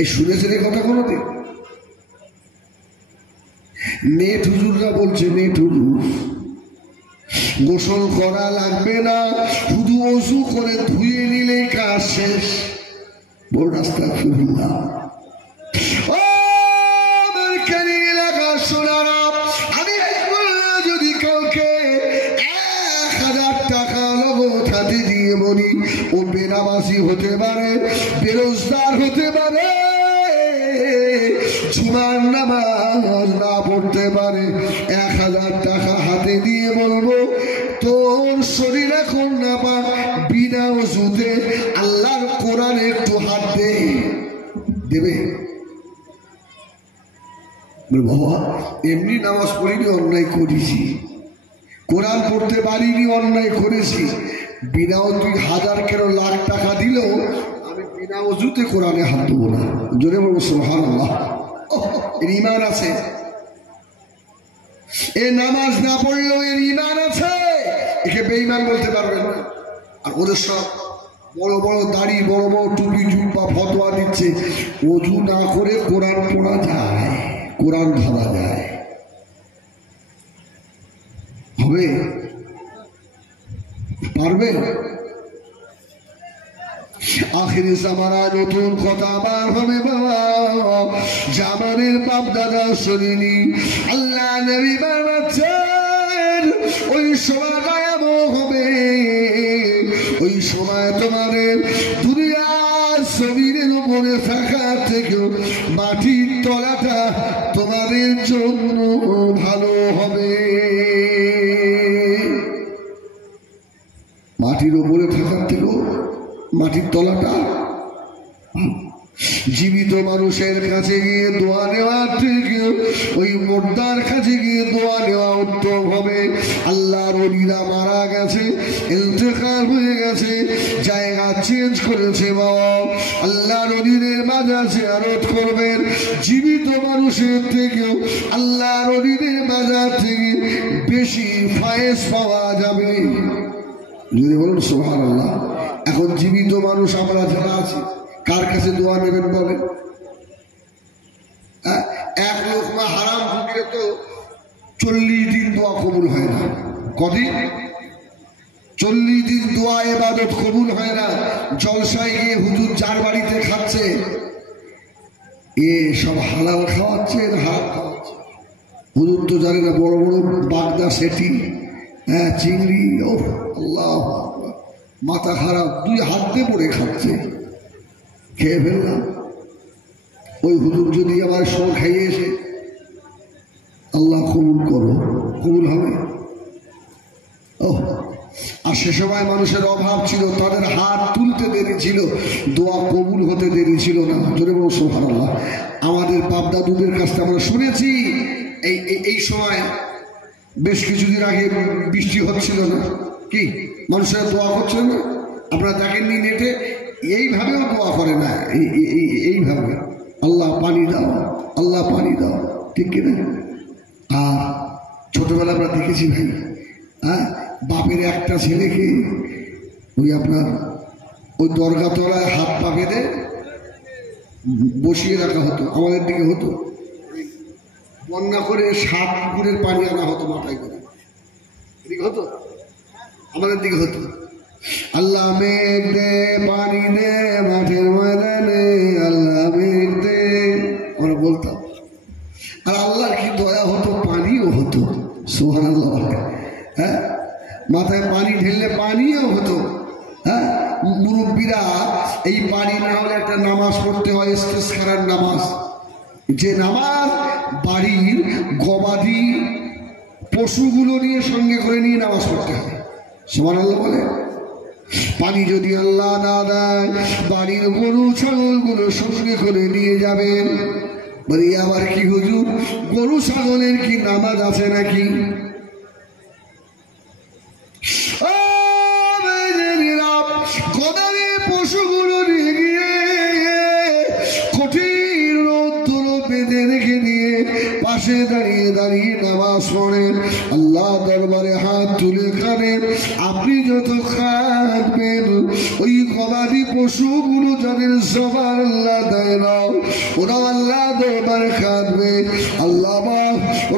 এই শুনেছেন কথা কোনোদিন? নেট হুজুররা বলছে, নেট হুজুর গোসল করা লাগবে না, শুধু ওযু করে ধুয়ে নিলেই কাজ শেষ। বড় রাস্তা ফিরুল্লাহ। আমি যদি কাউকে 1000 টাকা নগদ হাতে দিয়ে বলি, ও বেনামাজি হতে পারে, বেরোজগার হতে পারে, জুমার নামাজ না পড়তে পারে, 1000 টাকা হাতে দিয়ে বলবো তোর শরীর এখন না পা, বিনা ওযুতে আল্লাহর কোরআনে একটু হাত দে, দেবে? বাবা এমনি নামাজ পড়িনি, অন্যায় করেছি, কোরআন পড়তে পারিনি, অন্যায় করেছি, বিনা 2000 কেন লাখ টাকা দিলেও আমি বিনা ওযুতে কোরআনে হাত দেবো না। জোরে বলবো সুবহানাল্লাহ। এর ঈমান আছে, এ নামাজ না পড়লেও এর ঈমান আছে, একে বেঈমান বলতে পারবে না। আর ওদের সব বড় বড় দাড়ি, বড় বড় টুপি জুব্বা ফতোয়া দিচ্ছে ওযু না করে কোরআন পড়া যায়, কোরআন ধরা যায়। হবে? পারবে? আখিরি জামানায় নতুন কথা বার হবে বাবা, জামানের বাপ দাদা শুনিনি। আল্লাহ নবী বানাচ্ছে ওই সময়টা এমন হবে, ওই সময় তোমাদের দুনিয়ার জমিনের উপরে থাকার থেকেও মাটির তলাটা তোমাদের জন্য ভালো হবে। মাটির উপরে থাকার থেকেও মাটির তলাটা, জীবিত মানুষের কাছে গিয়ে দোয়া নেওয়ার থেকে ওই মুর্দার কাছে গিয়ে দোয়া নেওয়া উত্তম হবে। আল্লাহর ওলিরা মারা গেছে, ইন্তেকাল হয়ে গেছে, জায়গা চেঞ্জ করেছে, বাবা আল্লাহর ওলিদের মাজার জিয়ারত করবেন। জীবিত মানুষের থেকেও আল্লাহর ওলিদের মাজার থেকে বেশি ফায়েজ পাওয়া যাবে। যদি বলুন সুবহানাল্লাহ। এখন জীবিত মানুষ আমরা যারা আছি কার কাছে দোয়া নেবেন বলেন? এক লোকমা হারাম ফুকিরে তো 40 দিন দোয়া কবুল হয় না। কদিন? 40 দিন দোয়া ইবাদত কবুল হয় না। জলসায় গিয়ে হুজুর যার বাড়িতে খাচ্ছে, এ সব হালাল খাওয়াচ্ছে, হারাম খাওয়াচ্ছে। হুজুর তো জানে না বড় বড় বাগদা সেটি, চিংড়ি, ও আল্লাহ, মাথা খারাপ, 2 হাত দিয়ে পড়ে খাচ্ছে। খেয়ে ফেললাম। ওই হুজুর যদি আমার শো খাইয়ে এসে আল্লাহ কবুল করো, কবুল হবে? ও, আর সে সময় মানুষের অভাব ছিল, তাদের হাত তুলতে দেরি ছিল, দোয়া কবুল হতে দেরি ছিল না। জোরে বলো সুবহানাল্লাহ। আমাদের বাপ দাদুদের কাছ থেকে আমরা শুনেছি এই সময় বেশ কিছুদিন আগে বৃষ্টি হচ্ছিল না, কি মানুষেরা দোয়া করছিল না? আপনারা দেখেননি নেটে? এইভাবেও দোয়া করে না, এইভাবে আল্লাহ পানি দাও, আল্লাহ পানি দাও, ঠিক কিনা? আর ছোটবেলা আমরা দেখেছি ভাই, বাপের একটা ছেলেকে ওই আপনার ওই দরগা তলায় হাত পা বেঁধে বসিয়ে রাখা হতো। আমাদের দিকে হতো, বন্যা করে 7 পুকুরের পানি আনা হতো মাথায় করে, এদিকে হতো, আমাদের দিকে হতো। আল্লাহ মেঘ দে, পানি দে মাঠের ময়দানে, আল্লাহ মেঘ দে, আমরা বলতাম। আর আল্লাহর কি দয়া হতো, পানিও হতো। সুবহানাল্লাহ। হ্যাঁ, মাথায় পানি ঢেললে পানিও হতো। হ্যাঁ, মুরব্বীরা এই পানি না হলে একটা নামাজ পড়তে হয়, ইস্তেসকার নামাজ, যে নামাজ বাড়ির গবাদি পশুগুলো নিয়ে সঙ্গে করে নিয়ে নামাজ পড়তে হয়। সুবহানাল্লাহ বলে। পানি যদি আল্লাহ না দেয়, বাড়ির গরু ছাগলগুলো সঙ্গে করে নিয়ে যাবেন। বলি আবার কি হুজুর, গরু ছাগলের কি নামাজ আছে নাকি? গবাদি পশুগুলো নিয়ে গিয়ে কঠিন রোদ্দুর বেঁধে রেখে দিয়ে পাশে দাঁড়িয়ে দাঁড়িয়ে নামাজ পড়েন, আল্লাহ দরবারে হাত তুলে কাঁদেন। আপনি যত কাঁদবেন, ওই গবাদি পশুগুলো যাদের জবান আল্লাহ দেয় না, ওরা আল্লাহ দরবারে কাঁদবে, আল্লাহ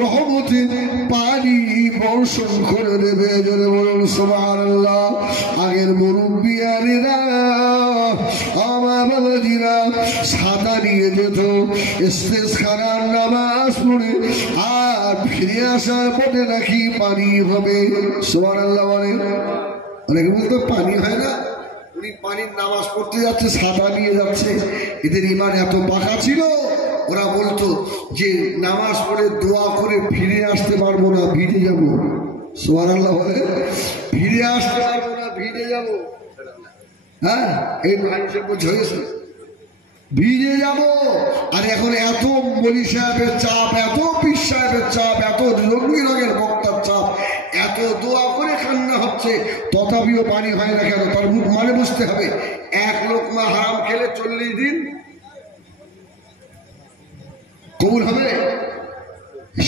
রহমতে পানি বর্ষণ করে দেবে। জোরে বলুন সুবহানাল্লাহ। আগের মুরব্বিয়ানেরা, আমার বাবাজিরা সাদা নিয়ে যেত, ইস্তেসকার নামাজ পড়ে আর ফিরে আসার পথে নাকি পানি হবে। সুবহানাল্লাহ বলেন। অনেকে বলতো পানি হয় না, উনি পানির নামাজ পড়তে যাচ্ছে, সাদা নিয়ে যাচ্ছে। এদের ইমান এত পাকা ছিল, ওরা বলতো যে নামাজ পড়ে দোয়া করে ফিরে আসতে পারবো না, ভিজে যাবো। সুবহানাল্লাহ বলে, ফিরে আসতে পারবো না, ভিজে যাবো। হ্যাঁ, এই মানুষের বোঝা হয়েছে, ভিজে যাব। আর এখন এত মলি সাহেবের চাপ, এত পীর সাহেবের চাপ, এত রঙি রঙের বক্তার চাপ, এত দোয়া করে কান্না হচ্ছে, তথাপিও পানি হয় না কেন? তার মানে বুঝতে হবে, 1 লোকমা হারাম খেলে 40 দিন কবুল হবে,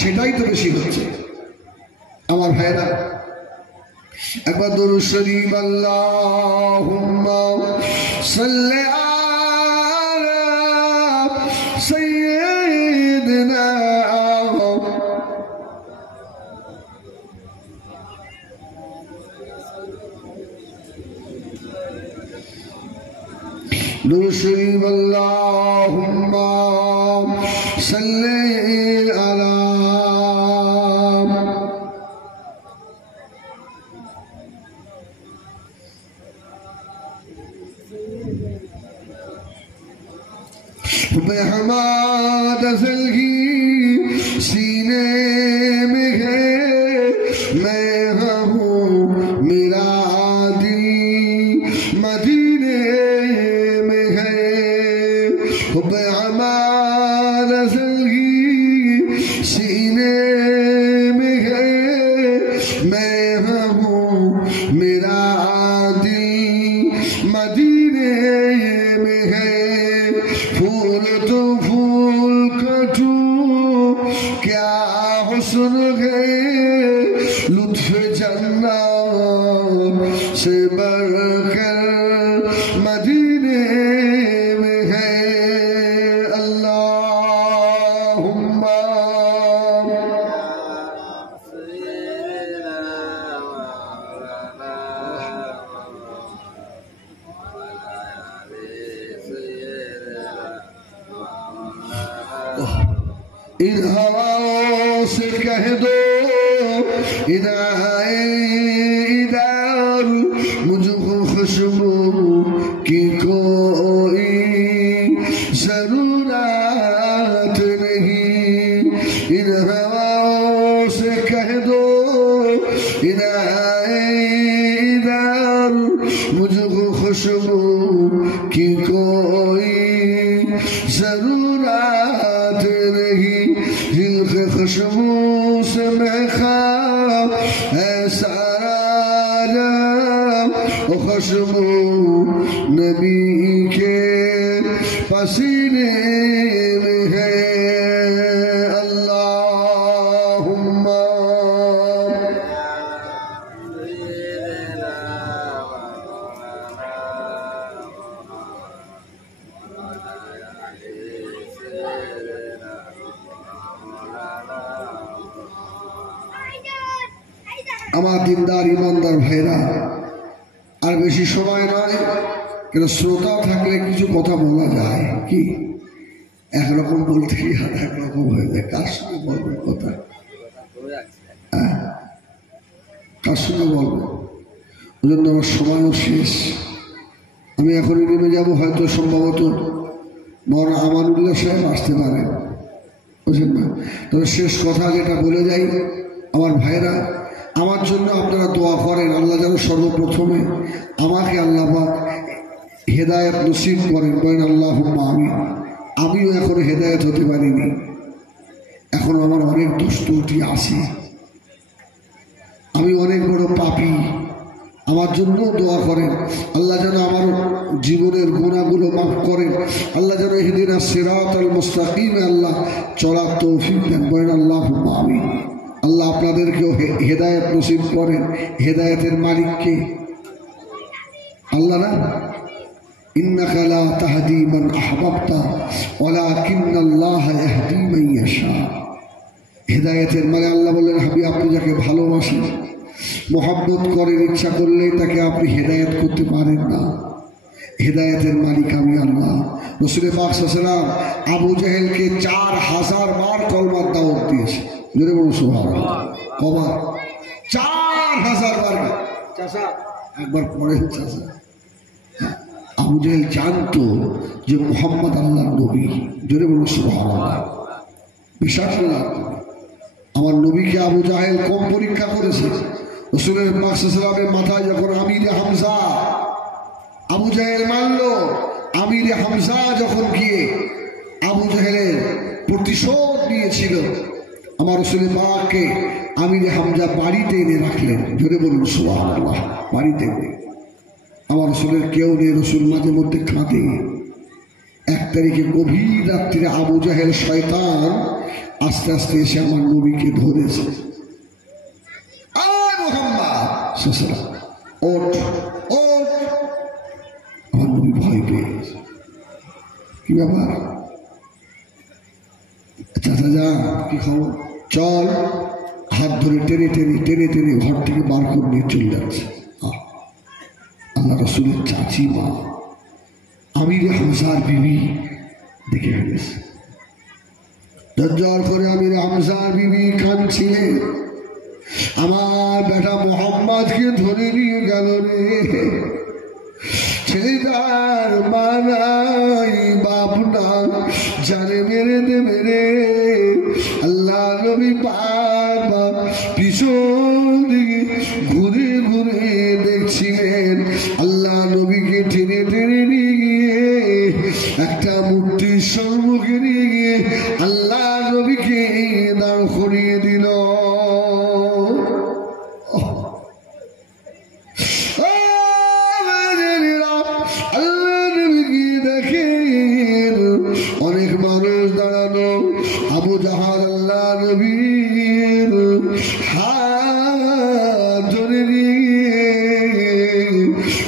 সেটাই তো বেশি হচ্ছে আমার ভাইরা। একবার দরুদ শরীফ আল্লাহুম্মা সাল্লি আলা সাইয়্যিদিনা দরুদ শরীফ আল্লাহুম্মা সাল্লি আলা बेहमाद अज़ल की सीने में है मैं हूँ मेरा दिल मदीने में है बेहमाद अज़ल की सीने में है मैं हूँ मेरा दिल मदीने में है फूल तो फूल कटूं क्या हुस्न है लुत्फ जन्नत से बढ़कर मदीने में है अल्लाहुम्मा इन हवाओं से कह दो इधर मुझको खुशबू की कोई जरूरत नहीं इन हवाओं से कह दो इधर मुझको खुशबू की कोई जरूरत नहीं खुशबू से महका है सारा जब खुशबू नबी के पसीने में है अल्लाहुम्मा আমার দিনদার ইমানদার ভাইরা আর বেশি সময় নয় কিন্তু শ্রোতা থাকলে কিছু কথা বলা যায় কি একরকম বলতে কি আর একরকম হয়ে যায় কার সঙ্গে বলবো কথা কার সঙ্গে বলবো ওই জন্য আমার সময়ও শেষ আমি এখনই নেমে যাবো হয়তো সম্ভবত মৌলানা আমানুল্লাহ সাহেব আসতে পারেন বুঝলেন না তবে শেষ কথা যেটা বলে যাই আমার ভাইরা আমার জন্য আপনারা দোয়া করেন আল্লাহ যেন সর্বপ্রথমে আমাকে আল্লাহ পাক হেদায়েত নসিব করেন বলেন আল্লাহুম্মা আমিন আমিও এখনো হেদায়েত হতে পারিনি এখন আমার অনেক দোষ ত্রুটি আছে আমি অনেক বড় পাপী আমার জন্য দোয়া করেন আল্লাহ যেন আমার জীবনের গুনাহগুলো মাফ করেন আল্লাহ যেন ইহদিনাস সিরাতাল মুস্তাকিমে আল্লাহ চলার তৌফিক দেন বলেন আল্লাহুম্মা আমিন আল্লাহ আপনাদেরকেও হেদায়েত নসিব করেন হেদায়েতের মালিককে আল্লাহ না ইন্নাকা লা তাহদি মান আহবাবতা ওয়ালাকিন্নাল্লাহা ইয়াহদি মান ইয়াশা হেদায়েতের মানে আল্লাহ বললেন হাবিব আপনি যাকে ভালোবাসেন মোহাব্বত করেন ইচ্ছা করলেই তাকে আপনি হেদায়েত করতে পারেন না হেদায়েতের মালিক আমি আল্লাহ রাসূল পাক সাল্লাল্লাহু আলাইহি ওয়াসাল্লাম আবু জেহেলকে 4000 বার কলমার দাওয়াত দিয়েছে জোরে বলুন সুবহানাল্লাহ কবার 4000 বার চাচা একবার পড়েন চাচা আবু জেহেল জানতো যে মুহাম্মদ আল্লাহর নবী জোরে বলুন সুবহানাল্লাহ বিশ্বাস না আমার নবীকে আবু জাহেল কম পরীক্ষা করেছে রাসূলের পাক সাল্লাল্লাহু আলাইহি ওয়াসাল্লামের মাথায় যখন আমিরে হামজা আবু জাহেল মানলো আমিরে হামজা যখন গিয়ে আবু জাহেলের প্রতিশোধ নিয়েছিল আমার রাসূলের পাককে আমিরে হামজা বাড়িতে এনে রাখলেন জোরে বলুন সুবহানাল্লাহ বাড়িতে আমার রাসূলের কেউ নেই রাসূল মাঝে মধ্যে কাঁদে 1 তারিখে গভীর রাত্রিরে আবু জাহেল শয়তান আস্তে আস্তে এসে আমার নবীকে ধরেছে আয় মুহাম্মদ সাল্লাল্লাহু ওঠ ওঠ আমার নবী ভয় পেয়েছে কি ব্যাপার চাচা যা কি খবর চল হাত ধরে টেনে টেনে টেনে টেনে ঘর থেকে বার করে নিয়ে চলে যাচ্ছে আল্লাহ রাসূলের চাচি মা আমিরে হামজার বিবি দেখে ফেলেছে দরজার করে আমিরে হামজার বিবি কাঁদছিলেন আমার বেটা মোহাম্মদকে ধরে নিয়ে গেল রে ছেলেটার মা নাই বাপ না জানে মেরে দেবে রে। আল্লাহ নবী বারবার পিছন দিকে ঘুরে ঘুরে দেখছিলেন। আল্লাহ নবীকে টেনে টেনে নিয়ে গিয়ে একটা মূর্তির সম্মুখে নিয়ে গিয়ে আল্লাহ নবীকে দাঁড় করিয়ে দিল। অনেক মানুষ দাঁড়ানো। আবু জাহাল আল্লাহ নবীর হাত ধরে নিয়ে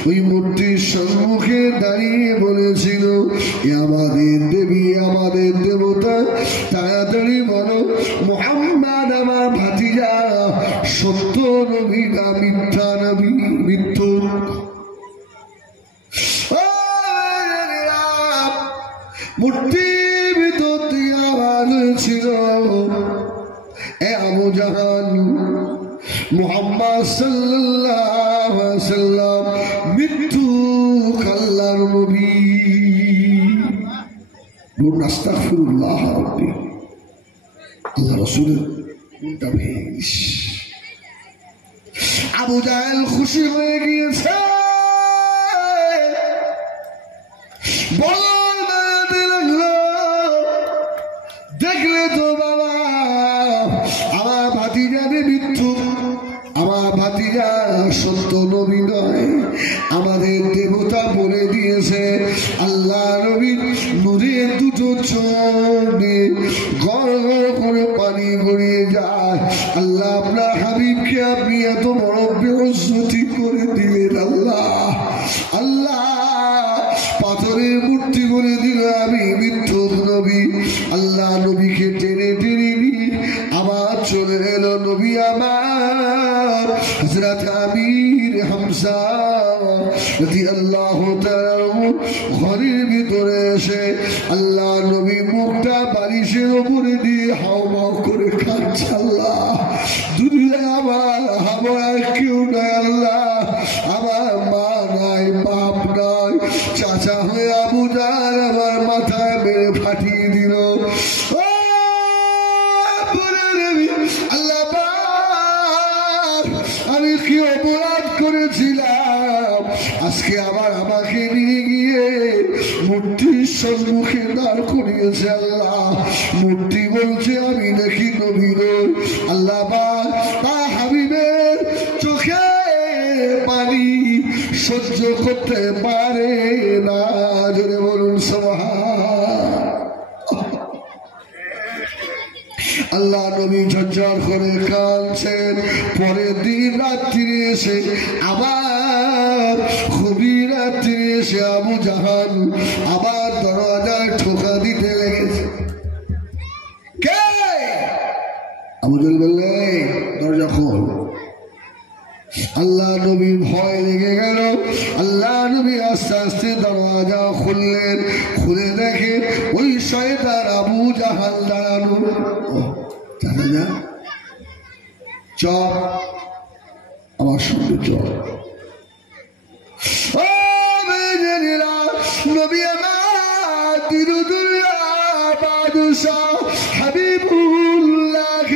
ওই মূর্তির সম্মুখে দাঁড়িয়ে বলেছিল, আমাদের দেবী আমাদের দেবতা, তাড়াতাড়ি বলো মুহাম্মদ আমার ভাতিজা সত্য নবী না মিথ্যা নবী? মৃত্যু মূর্তির ভিতর দিয়ে আওয়াজ ছিল, এ আবু জাহাল মুহাম্মদ সাল্লাল্লাহু আলাইহি ওয়াসাল্লাম মৃত্যু আল্লাহর নবী। বলুন আস্তাগফিরুল্লাহ রাব্বি। আল্লাহ রাসূলের কোনটা ভেঙে আবু জাহেল খুশি হয়ে গিয়েছে। দেখলে তো বাবা আমার ভাতিজারে মৃত্যু, আমার ভাতিজা সত্য নবী নয়, আমাদের দেবতা বলে দিয়েছে। আল্লাহ নবীর নূরের দুটো চোখ গড় গড় করে পানি গড়িয়ে যায়। আল্লাহ আপনার হাবিবকে আপনি এত বড় বেইজ্জতি করে দিলেন। আল্লাহ আল্লাহ পাথরের মূর্তি করে দিল আমি মৃত্যু নবী। আল্লাহ নবীকে টেনে টেনে নিয়ে আবার চলে এলো নবী আমার হযরত আমির হামজা রাদিয়াল্লাহু তাআলা ঘরের ভিতরে এসে আল্লাহ নবী মুখটা বালিশের উপরে দিয়ে হাওমাও করে কাঁদছে। আল্লাহ দুনিয়া আমার আমার কেউ নাই, আল্লাহ আমার মা নাই বাপ নাই, চাচা হয়ে আবু জাহেল আমার মাথায় মেরে ফাটিয়ে দিল। আল্লাহ আমি কি অপরাধ করেছিলাম আজকে আবার আমাকে নিয়ে গিয়ে মূর্তির সম্মুখে দাঁড় করিয়েছে। আল্লাহ মূর্তি বলছে আমি নাকি নবী নই। আল্লাহ তা হাবিবের চোখে পানি সহ্য করতে পারে না। জোরে বলুন সুবহান। আল্লাহ নবী ঝরঝর করে কাঁদছেন। পরের দিন রাত্রি এসে আবার খুবই রাত্রি এসে আবু জাহাল আবার দরজায় ঠোকা দিতে লেগেছে। কে? আবু জাহেল বললে দরজা খোল। আল্লাহ নবী ভয় লেগে গেল। আল্লাহ নবী আস্তে আস্তে দরজা খুললেন। খুলে দেখে ওই শয়তান আবু জাহাল দাঁড়ানো। চপ আমার সঙ্গে চপ। নবী আমার দিনুদুল্লাহ বাদশাহ হাবিবুল্লাহ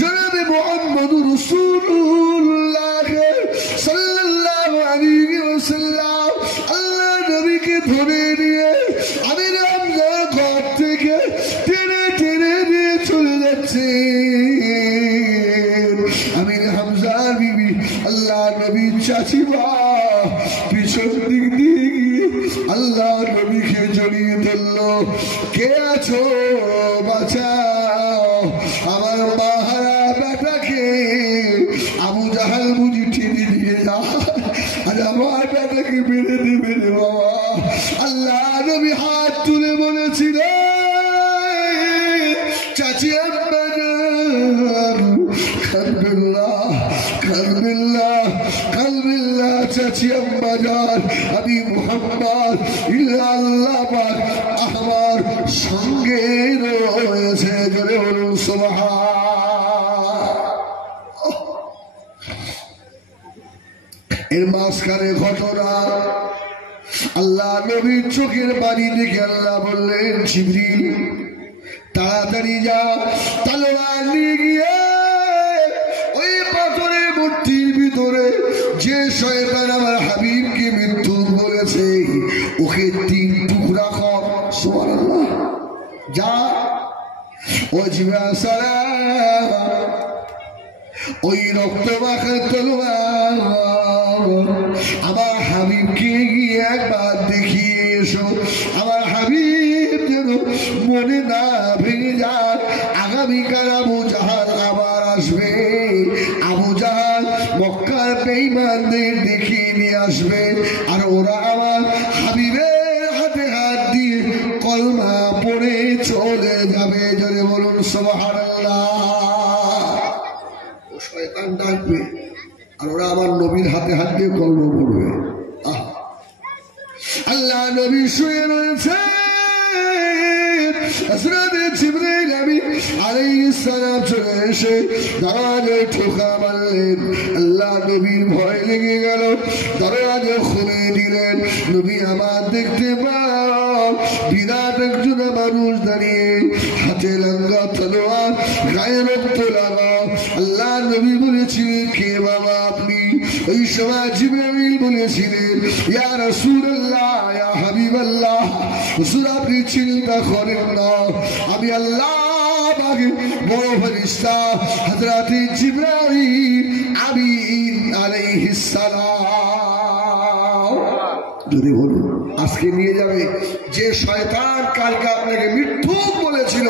জনাবে মুহাম্মদুর রাসূলুল্লাহ সাল্লাল্লাহু আলাইহি ওয়াসাল্লাম আল্লাহ নবীকে ধরে নিয়ে আমির হামজার ঘর থেকে টেনে টেনে নিয়ে চলে যাচ্ছে। আমির হামজার বিবি আল্লাহ নবীর চাচিমা পিছন দিক দিয়ে গিয়ে আল্লাহ নবীকে জড়িয়ে ধরলো। কে আছো বাঁচাও আমার মাহারা বেটাকে। আবু জাহাল বুঝি ঠেলে দিয়ে যা আর আমার বেটাকে মেরে দেবে রে বাবা। আল্লাহ নবী হাত তুলে বলেছিল চাচি আব্বা কারবিল্লাহ কারবিল্লাহ কারবিল্লাহ চাচি আম্মা জান আমি মুহাম্মদ আল্লাহ পাক আমার সঙ্গে রয়েছে। জোরে বলুন সুবহান। এর মাঝখানে ঘটনা আল্লাহ নবীর চোখের পানি দেখে আল্লাহ বললেন, জিবরিল তাড়াতাড়ি যা, তলোয়ার নিয়ে গিয়ে ওই পাথরের মূর্তির ভিতরে যে শয়তান আমার হাবিবকে মৃত্যু বলেছে ওকে 3 টুকরা কর। সুবহানাল্লাহ। যা ও জিবরাইল সালাম ওই রক্ত মাখা তলোয়ার আমার হাবিবকে গিয়ে একবার দেখিয়ে এসো। আমার হাবিব যেন মনে না ভেঙে যায়। আগামীকাল আবু জাহাল আবার আসবে, আবু জাহাল মক্কার বেঈমানদের দেখিয়ে নিয়ে আসবে, আর ওরা আমার হাবিবের হাতে হাত দিয়ে কলমা পড়ে চলে যাবে। জোরে বলুন সুবহানাল্লাহ। ও শয়তান ডাকবে আর ওরা আমার নবীর হাতে হাত দিয়ে কলমা পড়বে। আল্লাহ নবী শুয়ে রয়েছে, হযরত জিবরাইল আমিন আলাইহিস সালাম চলে এসে দরজায় ঠোকা মারলেন। আল্লাহ নবীর ভয় লেগে গেল, দরজা খুলে দিলেন। নবী আমার দেখতে পান বিরাট একজন মানুষ দাঁড়িয়ে, হাতে লঙ্গা তলোয়ার, গায়ে রক্ত লাগা। আল্লাহ নবী বলেছিলেন, কে বাবা আপনি? ওই সময় জিবরাইল বলেছিলেন, ইয়া রাসূলুল্লাহ, ইয়া হাবিবাল্লাহ, হুজুর আপনি চিন্তা করেন না, আমি আল্লাহ পাকের বড় ফেরেশতা হযরত জিবরাইল আমিন আলাইহিস সালাম। যদি বলুন আজকে নিয়ে যাবে যে শয়তান কালকে আপনাকে মৃত্যু বলেছিল,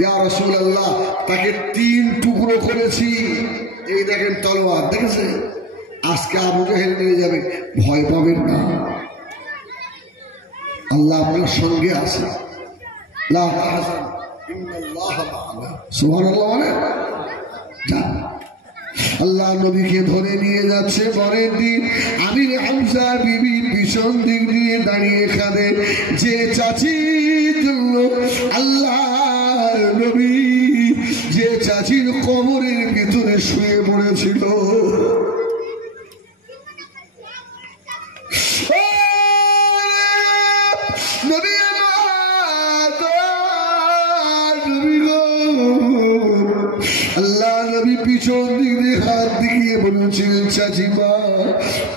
ইয়া রাসূলুল্লাহ, তাকে 3 টুকরো করেছি। এই দেখেন তলোয়ার, দেখেছেন? আজকে আবু জাহেল নিয়ে যাবে, ভয় পাবেন না, আল্লাহ আপনার সঙ্গে আছে। লা তাহজান ইন্নাল্লাহ মা'ানা। সুবহানাল্লাহ। আল্লাহ নবীকে ধরে নিয়ে যাচ্ছে। পরের দিন আমির হামজা বিবির পিছন দিক দিয়ে দাঁড়িয়ে কাঁদে, যে চাচির জন্য আল্লাহ নবী যে চাচির কবরের ভিতরে শুয়ে পড়েছিল। আল্লাহ নবী পিছন দিকে হাত দিয়ে বলেছিলেন, চাচিমা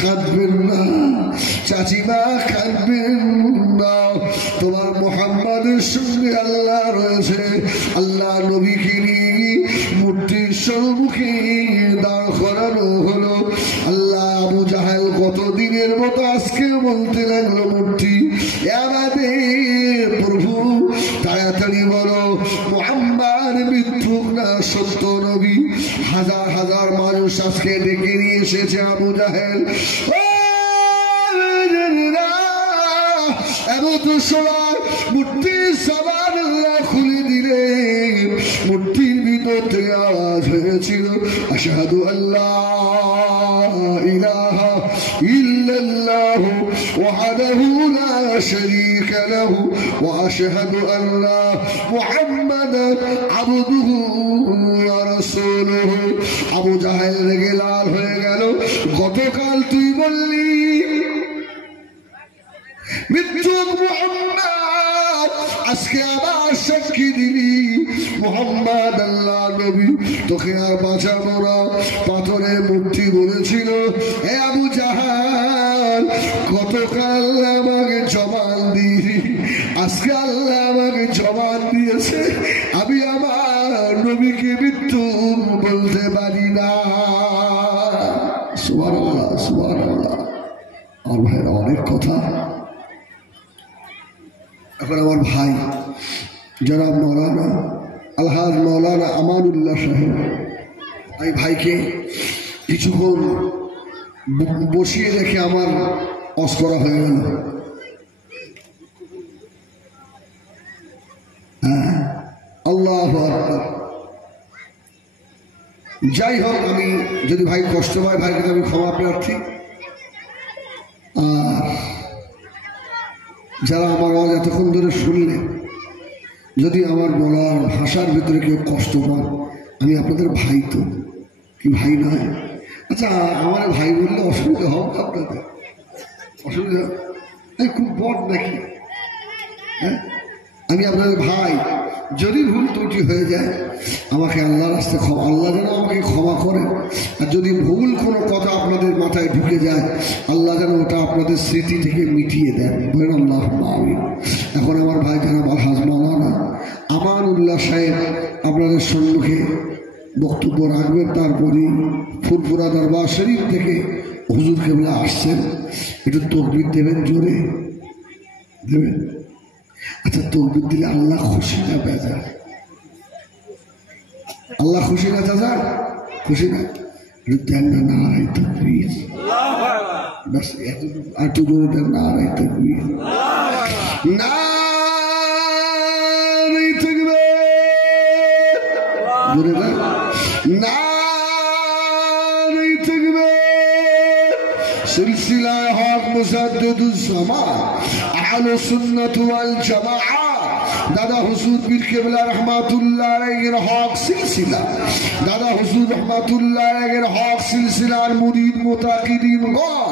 কাঁদবেন না, চাচিমা কাঁদবেন না, তোমার মুহাম্মাদের সঙ্গে আল্লাহ রয়েছে। আল্লাহ নবীকে নিয়ে মূর্তির সম্মুখে দাঁড় করানো হলো। আল্লাহ আবু জাহেল কতদিনের মতো আজকে বলতে লাগলো, মূর্তি আমাদের প্রভু, তাড়াতাড়ি বলো মুহাম্মদ মৃত্যু না সত্য নবী। হাজার হাজার মানুষ আজকে ডেকে নিয়ে এসেছে আবু জাহেল। এমন সময় মূর্তির সাবান আল্লাহ খুলে দিলে মূর্তির ভিতর থেকে আওয়াজ হয়েছিল, আশহাদু আল্লাহ ইলাহা ইল্লাল্লাহু ওয়াহদাহু লা শারীকা লাহু ওয়া আশহাদু আন্না মুহাম্মাদান আবদুহু ওয়া রাসূলুহু। আবু জাহেল রেগে লাল হয়ে গেল, গতকাল তুই বললি মৃত্যুক মুহাম্মদ, আজকে আবার সাক্ষী দিলি মুহাম্মদ আল্লাহ নবী, তোকে আর বাঁচাবো না। পাথরের মূর্তি বলেছিল, হে আবু জাহাল, গতকাল আমাকে জবান দিলি, আজকে আল্লাহ আমাকে জবান দিয়েছে, আমি আমার নবীকে মৃত্যু বলতে পারি না। সুবহানাল্লাহ, সুবহানাল্লাহ। আর ভাইরা অনেক কথা। এখন আমার ভাই যারা মৌলানা আলহাজ মৌলানা আমানুল্লাহ সাহেব, এই ভাইকে কিছুক্ষণ বসিয়ে রেখে আমার অস্করা হয়ে গেল। আল্লাহু আকবার। যাই হোক, আমি যদি ভাই কষ্ট পায়, ভাইকে আমি ক্ষমা প্রার্থী। আর যারা আমার আওয়াজ এতক্ষণ ধরে শুনলেন, যদি আমার বলার ভাষার ভিতরে কেউ কষ্ট পান, আমি আপনাদের ভাই, তো কি ভাই নয়? আচ্ছা, আমার ভাই বললে অসুবিধা হবে আপনাদের? অসুবিধা আমি খুব বড় নাকি? হ্যাঁ, আমি আপনাদের ভাই, যদি ভুল ত্রুটি হয়ে যায় আমাকে আল্লাহর রাস্তায় ক্ষমা, আল্লাহ যেন আমাকে ক্ষমা করেন। আর যদি ভুল কোনো কথা আপনাদের মাথায় ঢুকে যায় আল্লাহ যেন ওটা আপনাদের স্মৃতি থেকে মিটিয়ে দেন, বলেন আল্লাহ আমিন। এখন আমার ভাই জানাব আলহাজ মাওলানা আমানুল্লাহ সাহেব আপনাদের সম্মুখে বক্তব্য রাখবেন। তারপরেই ফুরফুরা দরবার শরীফ থেকে হুজুর কেবলা আসছেন, একটু তকবীর দেবেন, জোরে দেবেন। আচ্ছা, তকবীর দিলে আল্লাহ খুশি না বেজার? আল্লাহ খুশি না চাচা? খুশি না? দেন না নারাই তকবীর, বাস একটু জোরে দেন নারাই তকবীর, নারাই তকবীর, জোরে দেন নারাই তকবীর। সিলসিলায়ে হক মুজাদ্দিদুজ জামান আহলে সুন্নাত ওয়াল জামাআহ দাদা হুজুর পীর কেবলা রহমাতুল্লাহ আলাইহির হক সিলসিলা, দাদা হুজুর রহমাতুল্লাহ আলাইহির হক সিলসিলার মুরিদ মুতাকিদিন গণ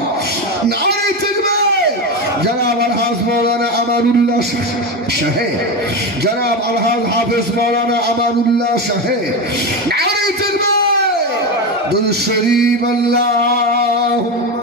নারে তাকবীর। জনাব আলহাজ মাওলানা আমানুল্লাহ সাহেব, জনাব আলহাজ হাফেজ মাওলানা আমানুল্লাহ সাহেব, নারে তাকবীর। দুরূদ শরীফ আল্লাহুম্মা